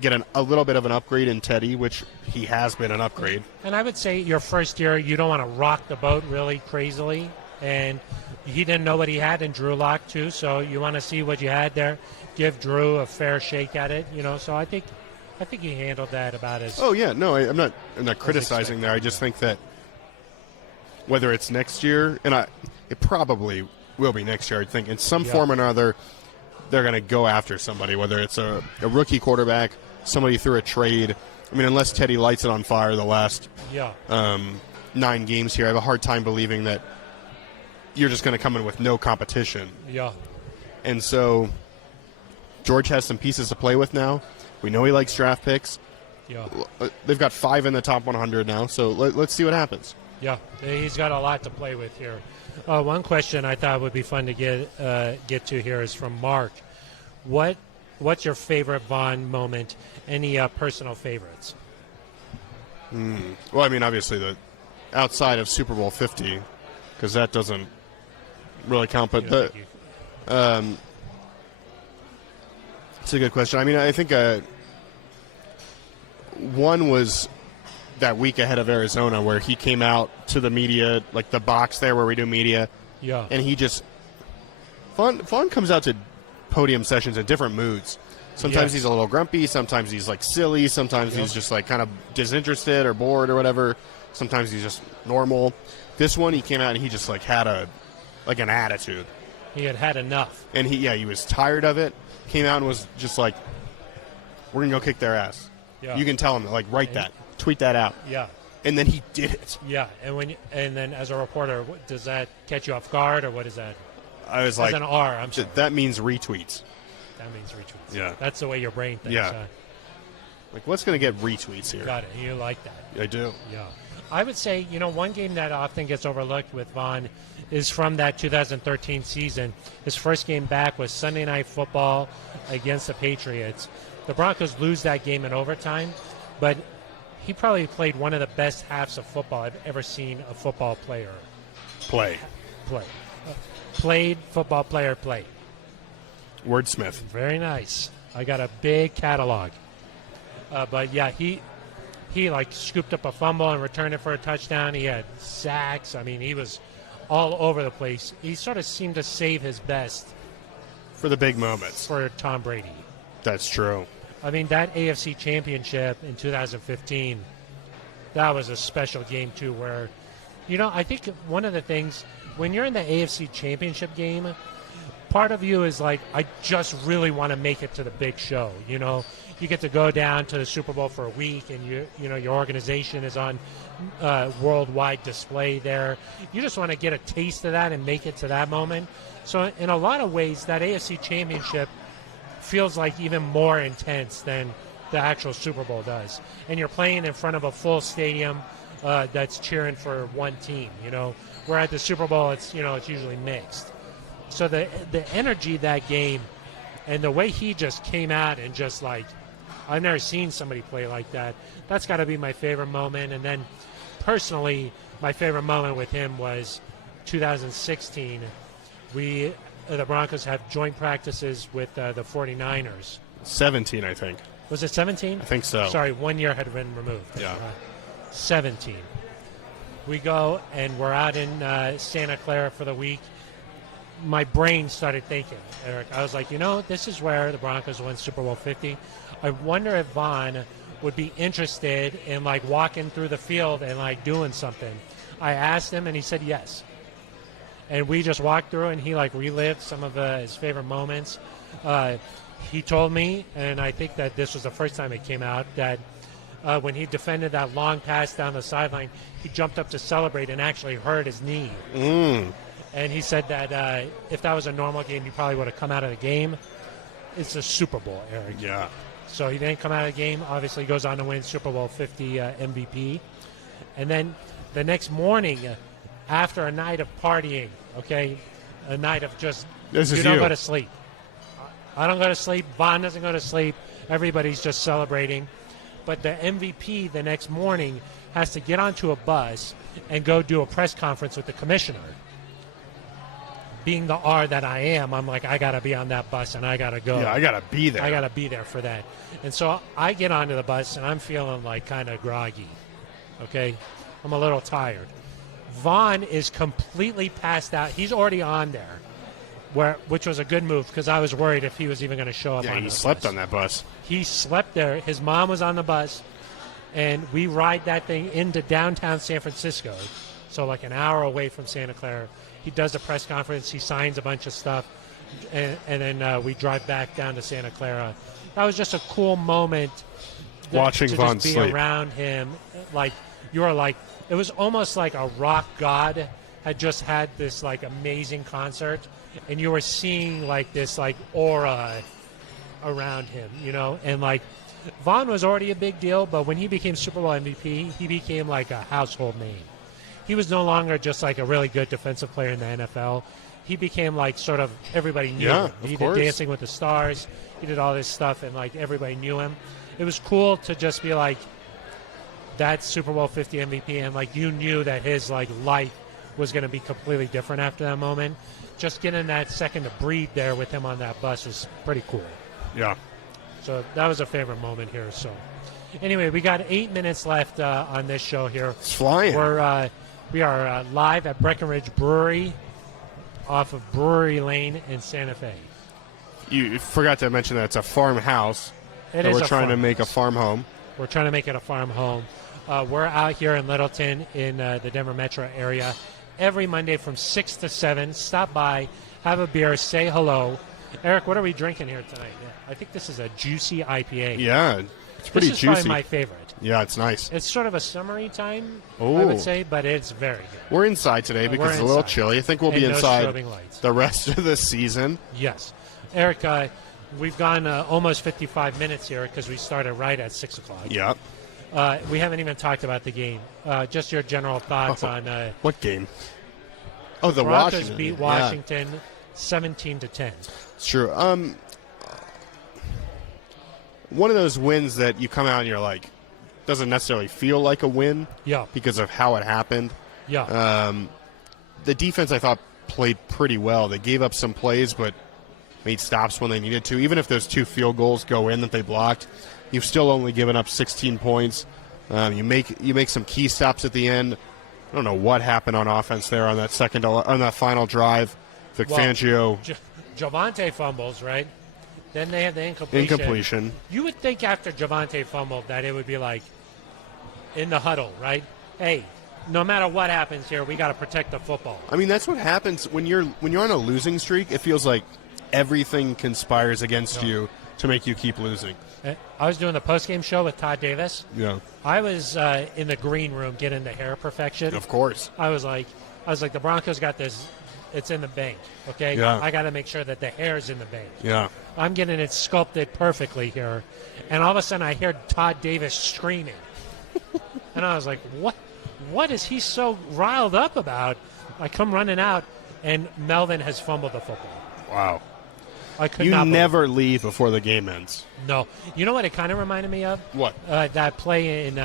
get a little bit of an upgrade in Teddy, which he has been an upgrade. And I would say your first year, you don't want to rock the boat really crazily. And he didn't know what he had in Drew Lock too, so you want to see what you had there. Give Drew a fair shake at it, So I think he handled that about as. Oh yeah, no, I'm not criticizing there. I just think that whether it's next year, and it probably will be next year. I think in some form or another, they're going to go after somebody, whether it's a rookie quarterback, somebody through a trade. I mean, unless Teddy lights it on fire the last 9 games here, I have a hard time believing that you're just going to come in with no competition. Yeah. And so George has some pieces to play with now. We know he likes draft picks. Yeah. They've got 5 in the top 100 now, so let's see what happens. Yeah, he's got a lot to play with here. One question I thought would be fun to get to here is from Mark. What's your favorite Vaughn moment? Any personal favorites? Well, I mean, obviously the outside of Super Bowl 50, because that doesn't really count. But it's a good question. I mean, I think one was that week ahead of Arizona where he came out to the media, like the box there where we do media. Yeah. And he just Vaughn comes out to podium sessions in different moods. Sometimes he's a little grumpy, sometimes he's like silly, sometimes he's just like kind of disinterested or bored or whatever. Sometimes he's just normal. This one he came out and he just like had an attitude. He had enough. And he was tired of it. Came out and was just like, we're going to go kick their ass. Yeah. You can tell him, like, write that. Tweet that out. Yeah. And then he did it. Yeah. And then as a reporter, does that catch you off guard, or what is that? I was like, as an R, I'm sorry. That means retweets. That means retweets. Yeah. That's the way your brain thinks. Yeah. Like, what's going to get retweets here? Got it. You like that. I do. Yeah. I would say, one game that often gets overlooked with Vaughn is from that 2013 season. His first game back was Sunday Night Football against the Patriots. The Broncos lose that game in overtime, but he probably played one of the best halves of football I've ever seen a football player play. Played football player play. Wordsmith. Very nice. I got a big catalog. But yeah, he like scooped up a fumble and returned it for a touchdown. He had sacks. I mean, he was all over the place. He sort of seemed to save his best for the big moments for Tom Brady. That's true. I mean, that AFC Championship in 2015, that was a special game, too, where, I think one of the things, when you're in the AFC Championship game, part of you is like, I just really want to make it to the big show, You get to go down to the Super Bowl for a week, and your organization is on worldwide display there. You just want to get a taste of that and make it to that moment. So in a lot of ways, that AFC Championship feels like even more intense than the actual Super Bowl does. And you're playing in front of a full stadium that's cheering for one team, Where at the Super Bowl, it's usually mixed. So the energy of that game and the way he just came out and just like, I've never seen somebody play like that. That's got to be my favorite moment. And then personally, my favorite moment with him was 2016. The Broncos have joint practices with the 49ers. 17, I think. Was it 17? I think so. Sorry, 1 year had been removed. Yeah. 17. We go, and we're out in Santa Clara for the week. My brain started thinking, Eric. I was like, this is where the Broncos won Super Bowl 50. I wonder if Von would be interested in, like, walking through the field and, like, doing something. I asked him, and he said yes. And we just walked through, and he, like, relived some of his favorite moments. He told me, and I think that this was the first time it came out, that when he defended that long pass down the sideline, he jumped up to celebrate and actually hurt his knee. And he said that if that was a normal game, he probably would have come out of the game. It's a Super Bowl, Eric. Yeah. So he didn't come out of the game. Obviously, he goes on to win Super Bowl 50 MVP. And then the next morning, after a night of partying, a night of just, you don't go to sleep. I don't go to sleep. Von doesn't go to sleep. Everybody's just celebrating. But the MVP the next morning has to get onto a bus and go do a press conference with the commissioner. Being the R that I am, I'm like, I got to be on that bus and I got to go. Yeah, I got to be there. I got to be there for that. And so I get onto the bus and I'm feeling like kind of groggy. I'm a little tired. Von is completely passed out. He's already on there, which was a good move because I was worried if he was even going to show up on the bus. Yeah, he slept on that bus. He slept there. His mom was on the bus, and we ride that thing into downtown San Francisco, so like an hour away from Santa Clara. He does a press conference. He signs a bunch of stuff, and then we drive back down to Santa Clara. That was just a cool moment. Watching Von sleep. sleep. Around him, like you were like, it was almost like a rock god had just had this like amazing concert, and you were seeing like this like aura around him, and like Von was already a big deal, but when he became Super Bowl MVP, he became like a household name. He was no longer just like a really good defensive player in the NFL. He became like sort of everybody knew him. He did Dancing with the Stars. He did all this stuff, and like everybody knew him. It was cool to just be like that Super Bowl 50 MVP, and like you knew that his like life was going to be completely different after that moment. Just getting that second to breathe there with him on that bus was pretty cool. Yeah. So that was a favorite moment here. So anyway, we got 8 minutes left on this show here. It's flying. We are live at Breckenridge Brewery off of Brewery Lane in Santa Fe. You forgot to mention that it's a farmhouse. We're trying to make a farm home. We're trying to make it a farm home. We're out here in Littleton in the Denver metro area every Monday from 6 to 7. Stop by, have a beer, say hello. Eric, what are we drinking here tonight? I think this is a juicy IPA. Yeah, it's pretty juicy. This is probably my favorite. Yeah, it's nice. It's sort of a summery time, I would say, but it's very good. We're inside today because it's a little chilly. I think we'll be inside the rest of the season. Yes. Eric, we've gone almost 55 minutes here because we started right at 6 o'clock. Yep. We haven't even talked about the game. Just your general thoughts on what game? Oh, the Broncos Washington. Beat Washington 17-10. It's true. One of those wins that you come out and you're like, doesn't necessarily feel like a win. Yeah. Because of how it happened. Yeah. The defense, I thought, played pretty well. They gave up some plays, but made stops when they needed to. Even if those 2 field goals go in that they blocked, you've still only given up 16 points. You make some key stops at the end. I don't know what happened on offense there on that final drive. Vic Fangio. Javonte fumbles, right? Then they had the incompletion. Incompletion. You would think after Javonte fumbled that it would be like in the huddle, right? Hey, no matter what happens here, we got to protect the football. I mean, that's what happens when you're on a losing streak. It feels like everything conspires against you to make you keep losing. I was doing the post-game show with Todd Davis. Yeah. I was in the green room getting the hair perfection. Of course. I was like, the Broncos got this. It's in the bank, okay? Yeah. I got to make sure that the hair's in the bank. Yeah. I'm getting it sculpted perfectly here. And all of a sudden I hear Todd Davis screaming. And I was like, what is he so riled up about? I come running out, and Melvin has fumbled the football. Wow. I could You not never leave before the game ends. No. You know what it kind of reminded me of? What? That play in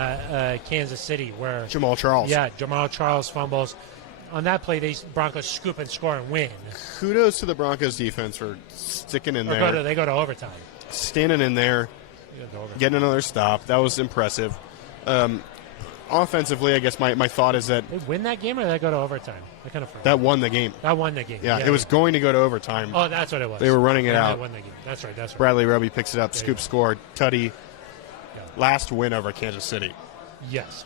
Kansas City where Jamal Charles. Yeah, Jamal Charles fumbles. On that play, they Broncos scoop and score and win. Kudos to the Broncos defense for sticking in there. They go to overtime. Standing in there, getting another stop. That was impressive. Offensively, I guess my thought is that they win that game or they go to overtime. I kind of forgot. that won the game. That won the game. Yeah, it was going to go to overtime. Oh, that's what it was. They were running it out. They won the game. That's right. Bradley Roby picks it up, scoop scored. Tutty, last win over Kansas City. Yes.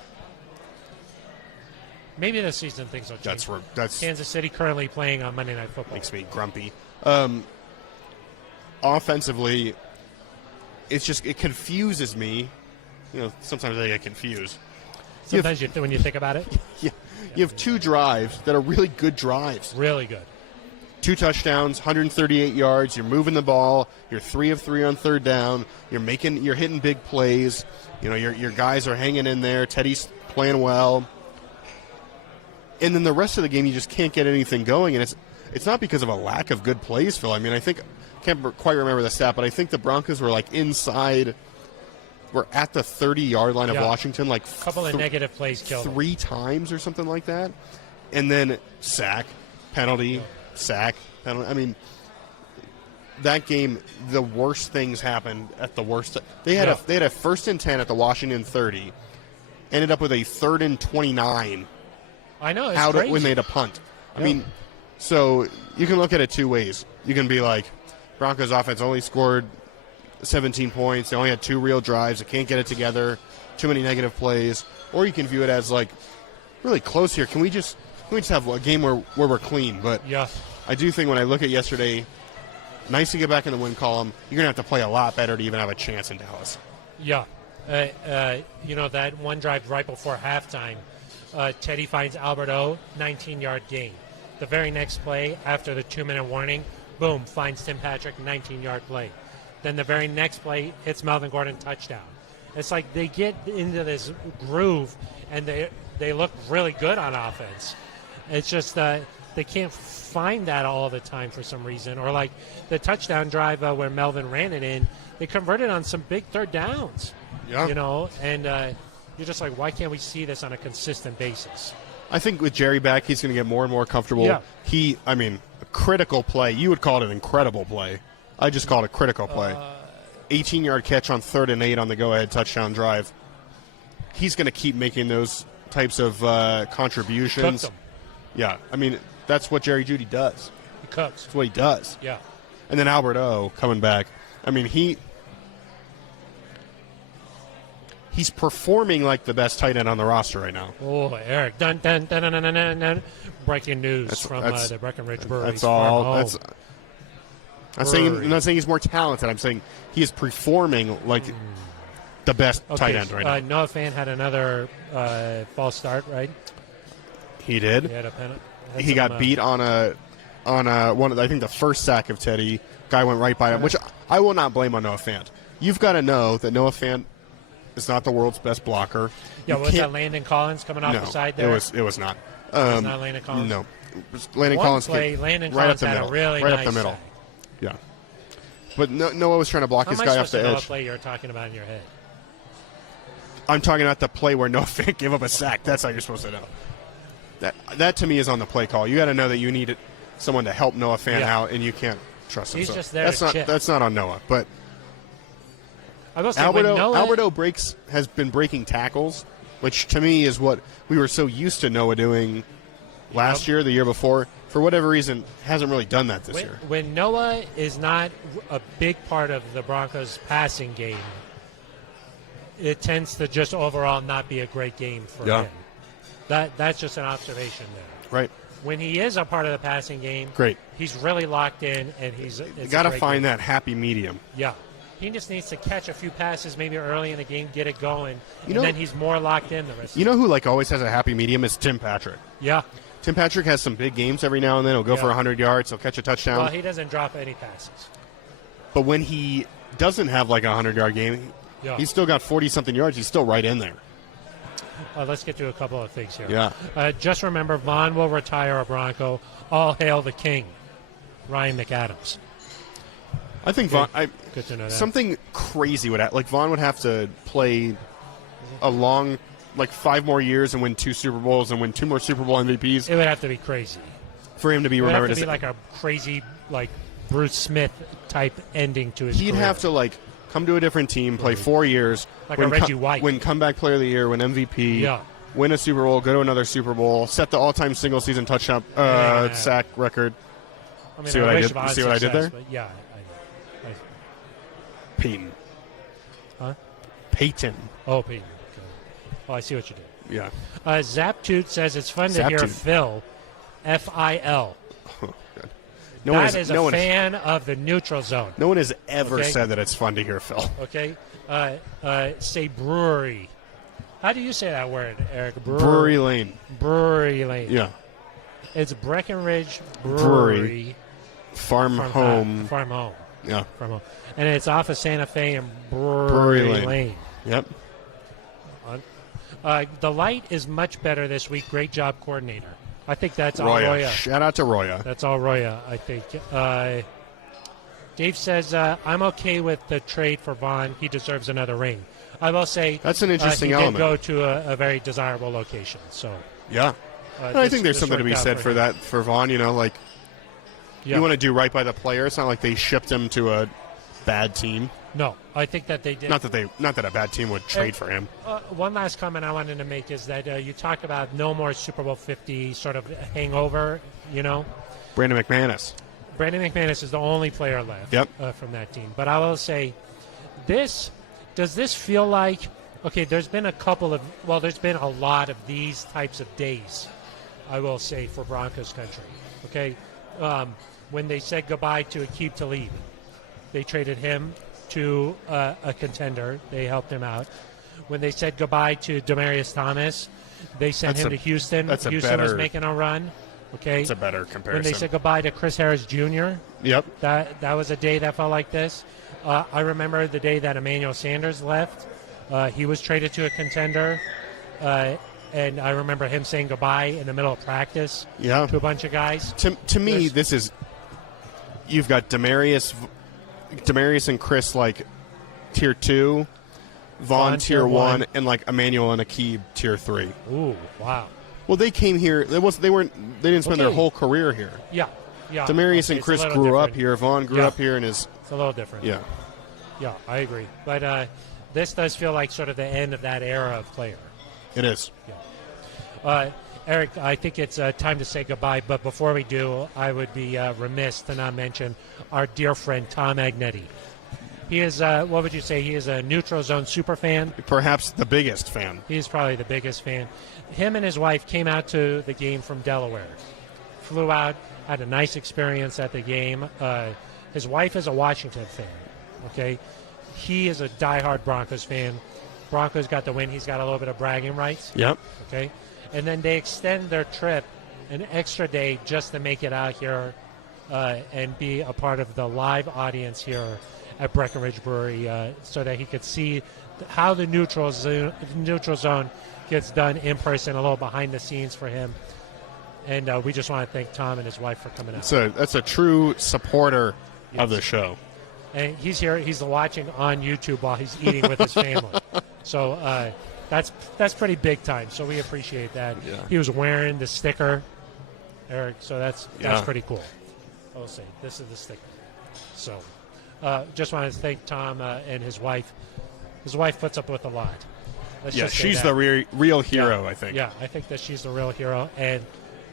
Maybe this season things will change. That's Kansas City currently playing on Monday Night Football. Makes me grumpy. Offensively, it confuses me. Sometimes I get confused. Sometimes when you think about it. Yeah. You have two drives that are really good drives. Really good. 2 touchdowns, 138 yards. You're moving the ball. You're 3 of 3 on third down. You're hitting big plays. Your guys are hanging in there. Teddy's playing well. And then the rest of the game, you just can't get anything going. And it's not because of a lack of good plays, Phil. I mean, I can't quite remember the stat, but I think the Broncos were inside. We're at the 30-yard line of Washington, a couple of negative plays killed 3 times or something like that. And then sack, penalty, sack, penalty. I mean, that game, the worst things happened at the worst. They had a 1st and 10 at the Washington 30, ended up with a 3rd and 29. I know, it's out crazy. When they had a punt. I mean, so you can look at it 2 ways. You can be like, Broncos offense only scored 17 points. They only had 2 real drives. They can't get it together. Too many negative plays. Or you can view it as really close here. Can we just have a game where we're clean? But I do think when I look at yesterday, nice to get back in the win column. You're going to have to play a lot better to even have a chance in Dallas. Yeah. That one drive right before halftime, Teddy finds Alberto, 19-yard gain. The very next play, after the 2-minute warning, boom, finds Tim Patrick, 19-yard play. Then the very next play hits Melvin Gordon, touchdown. It's like they get into this groove, and they look really good on offense. It's just they can't find that all the time for some reason. Or like the touchdown drive where Melvin ran it in, they converted on some big third downs. Yeah. And you're just like, why can't we see this on a consistent basis? I think with Jerry back, he's going to get more and more comfortable. Yeah. A critical play. You would call it an incredible play. I just call it a critical play. 18-yard catch on 3rd and 8 on the go-ahead touchdown drive. He's going to keep making those types of contributions. Cooked them. Yeah, that's what Jerry Jeudy does. He cooks. That's what he does. Yeah. And then Albert O coming back. He's performing like the best tight end on the roster right now. Oh, Eric. Dun, dun, dun, dun, dun, dun, dun. Breaking news from the Breckenridge Brewery. That's all. I'm not saying he's more talented. I'm saying he is performing like the best tight end right now. Noah Fant had another false start, right? He did. He had a penalty. He got beat on one of I think the first sack of Teddy. Guy went right by him, which I will not blame on Noah Fant. You've got to know that Noah Fant is not the world's best blocker. Yeah, was that Landon Collins coming off the side there? It was not. It was not Landon Collins? No. Landon Collins had a really right nice up the middle. sack. Yeah. But Noah was trying to block his guy off the edge. How much was the play you're talking about in your head? I'm talking about the play where Noah Fant gave up a sack. That's how you're supposed to know. That to me is on the play call. You got to know that you need someone to help Noah Fant out, and you can't trust him. He's just there to chip. That's not on Noah. But Alberto has been breaking tackles, which to me is what we were so used to Noah doing last year, the year before. For whatever reason, hasn't really done that this year. When Noah is not a big part of the Broncos' passing game, it tends to just overall not be a great game for him. That's just an observation there. Right. When he is a part of the passing game, great. He's really locked in, and you got to find that happy medium. Yeah. He just needs to catch a few passes maybe early in the game, get it going, and then he's more locked in the rest of the game. You know who always has a happy medium is Tim Patrick. Yeah. Tim Patrick has some big games every now and then. He'll go for 100 yards. He'll catch a touchdown. Well, he doesn't drop any passes. But when he doesn't have a 100-yard game, he's still got 40-something yards. He's still right in there. Let's get to a couple of things here. Yeah. Just remember, Vaughn will retire a Bronco. All hail the king, Ryan McAdams. I think Vaughn. Good to know that. Something crazy would happen. Vaughn would have to play a long, 5 more years and win 2 Super Bowls and win 2 more Super Bowl MVPs. It would have to be crazy for him to be remembered as. It would have to be a crazy, Bruce Smith type ending to his. He'd career. have to come to a different team, play 4 years, win Reggie White, win comeback player of the year, win MVP, win a Super Bowl, go to another Super Bowl, set the all-time single-season touchdown sack record. See what I did? You see what I did there? Yeah. Peyton. Huh? Peyton. Oh, Peyton. Okay. Oh, I see what you did. Yeah. Zaptoot says it's fun to hear Phil, F-I-L. Oh, God. That is a fan of the neutral zone. No one has ever said that it's fun to hear Phil. Okay. Say brewery. How do you say that word, Eric? Brewery Lane. Brewery Lane. Yeah. It's Breckenridge Brewery. Farm Home. Farm Home. Yeah. Farm Home. And it's off of Santa Fe and Brewery Lane. Yep. The light is much better this week. Great job, coordinator. I think that's all Roya. Roya. Shout out to Roya. That's all Roya, I think. Dave says, I'm okay with the trade for Vaughn. He deserves another ring. I will say that's an interesting element. He element. did go to a very desirable location. So yeah. I think there's something to be said for that for Vaughn. You want to do right by the player. It's not like they shipped him to a bad team. No, I think that they did. Not that a bad team would trade for him. One last comment I wanted to make is that you talk about no more Super Bowl 50 sort of hangover. Brandon McManus. Brandon McManus is the only player left from that team. But I will say, does this feel like? Okay, there's been there's been a lot of these types of days. I will say for Broncos country. Okay, when they said goodbye to Aqib Talib, they traded him to a contender. They helped him out. When they said goodbye to Demaryius Thomas, they sent him to Houston. Houston was making a run. Okay, it's a better comparison. When they said goodbye to Chris Harris Jr., yep, that was a day that felt like this. I remember the day that Emmanuel Sanders left. He was traded to a contender, and I remember him saying goodbye in the middle of practice to a bunch of guys. To me, this is you've got Demaryius and Chris tier 2, Vaughn tier 1, and Emmanuel and Aqib tier 3. Ooh, wow. Well, they came here. They didn't spend their whole career here. Yeah. Demaryius and Chris grew up here. Vaughn grew up here, and it's a little different. Yeah, I agree. But this does feel like sort of the end of that era of player. It is. Yeah. Eric, I think it's time to say goodbye. But before we do, I would be remiss to not mention our dear friend Tom Agnetti. He is, what would you say? He is a neutral zone super fan. Perhaps the biggest fan. He's probably the biggest fan. Him and his wife came out to the game from Delaware. Flew out, had a nice experience at the game. His wife is a Washington fan. Okay, he is a diehard Broncos fan. Broncos got the win. He's got a little bit of bragging rights. Yep. Okay, and then they extend their trip an extra day just to make it out here and be a part of the live audience here at Breckenridge Brewery, so that he could see how the neutral zone gets done in person, a little behind the scenes for him. And we just want to thank Tom and his wife for coming out. That's a true supporter of the show. And he's here. He's watching on YouTube while he's eating with his family. So that's pretty big time. So we appreciate that. Yeah. He was wearing the sticker, Eric. So that's pretty cool. I'll say this is the sticker. So just wanted to thank Tom and his wife. His wife puts up with a lot. She's the real hero, I think. Yeah, I think that she's the real hero. And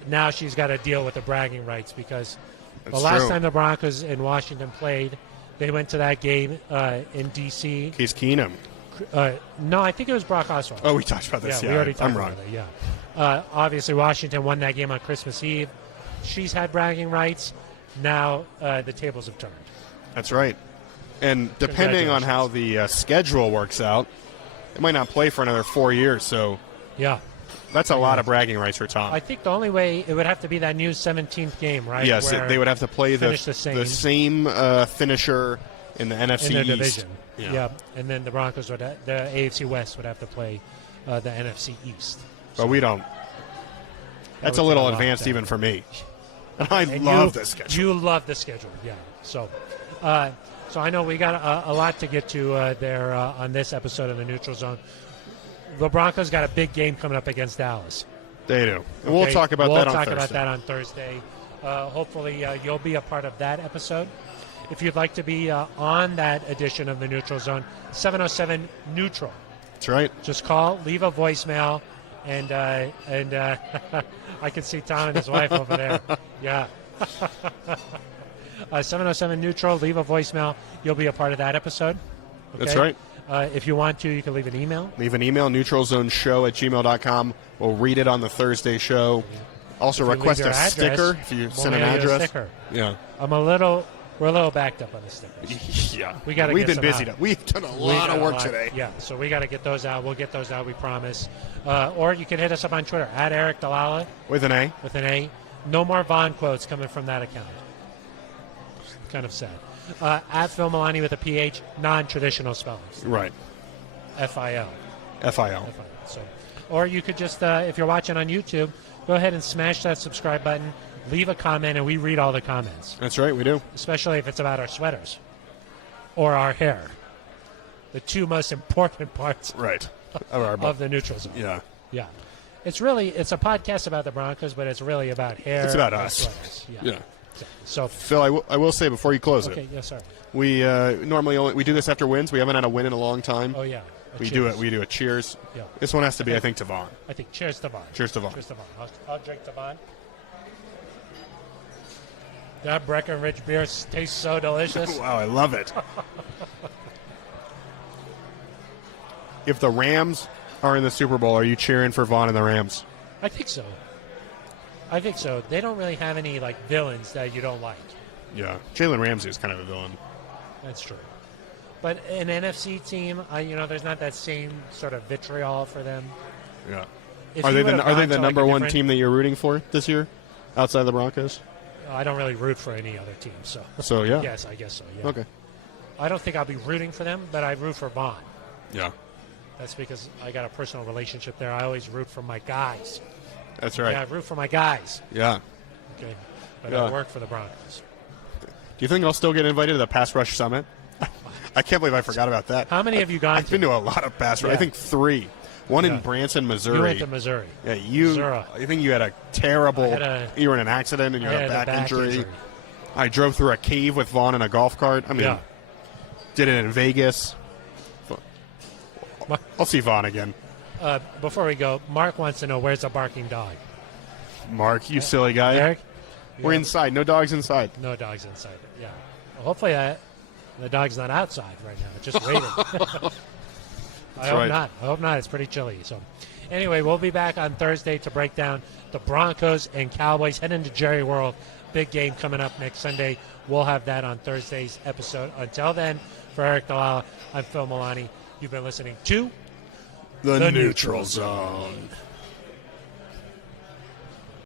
now she's got to deal with the bragging rights because That's the last true. time the Broncos in Washington played, they went to that game in D.C. Case Keenum. No, I think it was Brock Osweiler. Oh, we talked about this. Yeah, Yeah, we already talked I'm wrong. about it. Yeah. Obviously, Washington won that game on Christmas Eve. She's had bragging rights. Now the tables have turned. That's right. And depending on how the schedule works out, it might not play for another 4 years. So Yeah. that's a lot of bragging rights for Tom. I think the only way it would have to be that new 17th game, right? Yes, where they would have to play the finish the same finisher in the NFC in their East. division. Yeah. And then the Broncos would, the AFC West would have to play the NFC East. But we don't. That's a would little take a lot advanced there. even for me. And I And love this schedule. You love the schedule, yeah. So I know we got a lot to get to there on this episode of the Neutral Zone. The Broncos got a big game coming up against Dallas. They do. And we'll Okay, talk about that on We'll Thursday. talk about that on Thursday. Hopefully, you'll be a part of that episode. If you'd like to be on that edition of the Neutral Zone, 707 Neutral. That's right. Just call, leave a voicemail, and I can see Tom and his wife over there. Yeah. 707 Neutral, leave a voicemail. You'll be a part of that episode. Okay? That's right. If you want to, you can leave an email. Leave an email, neutralzoneshow@gmail.com. We'll read it on the Thursday show. Also, If you request leave a your address, sticker if you we'll send an mail you a address. sticker. Yeah. We're a little backed up on the stickers. Yeah. We gotta We've get been some busy. out. We've done a lot of work today. Yeah, so we got to get those out. We'll get those out, we promise. Or you can hit us up on Twitter, at Eric Dalala, With an A. with an A. No more Vaughn quotes coming from that account. Kind of sad. At Phil Milani with a PH, non-traditional spellings. Right. F-I-L. F-I-L. So, or you could just, if you're watching on YouTube, go ahead and smash that subscribe button, leave a comment, and we read all the comments, That's right, we do. especially if it's about our sweaters or our hair. The two most important parts Right. of the Neutral Zone. Yeah. Yeah. It's a podcast about the Broncos, but it's really about hair. It's about and us. sweaters. Yeah. So, Phil, I will say before you close okay, it, yes, sir. we normally we do this after wins. We haven't had a win in a long time. Oh, yeah. We Cheers. do a cheers. Yeah. This one has to be, I think, to Vaughn. I think cheers to Vaughn. Cheers to Vaughn. Cheers to Vaughn. I'll drink to Vaughn. That Breckenridge beer tastes so delicious. Wow, I love it. If the Rams are in the Super Bowl, are you cheering for Vaughn and the Rams? I think so. They don't really have any villains that you don't like. Yeah. Jalen Ramsey is kind of a villain. That's true. But an NFC team, there's not that same sort of vitriol for them. Yeah. If Are you they would've the gone to, number a one different- team that you're rooting for this year, outside the Broncos? I don't really root for any other team, so. So yeah. Yes, I guess so. Yeah. Okay. I don't think I'll be rooting for them, but I root for Vaughn. Yeah. That's because I got a personal relationship there. I always root for my guys. That's right. Yeah, I root for my guys. Yeah. Okay, but Yeah. I work for the Broncos. Do you think I'll still get invited to the Pass Rush Summit? I can't believe I forgot about that. How many have you gone I've to? been to a lot of Pass Rush. Yeah. I think 3. One Yeah. in Branson, Missouri. You went to Missouri. Yeah, Missouri. I think you had a terrible. You were in an accident and you I had a had back injury. I drove through a cave with Vaughn in a golf cart. I mean, Yeah. did it in Vegas. I'll see Vaughn again. Before we go, Mark wants to know where's the barking dog. Mark, you silly guy. Eric? We're Yeah. inside. No dogs inside. No dogs inside. Yeah. Well, hopefully the dog's not outside right now, just waiting. I hope right. not. I hope not. It's pretty chilly. So, anyway, we'll be back on Thursday to break down the Broncos and Cowboys. Head into Jerry World. Big game coming up next Sunday. We'll have that on Thursday's episode. Until then, for Eric Dalala, I'm Phil Milani. You've been listening to The Neutral Zone.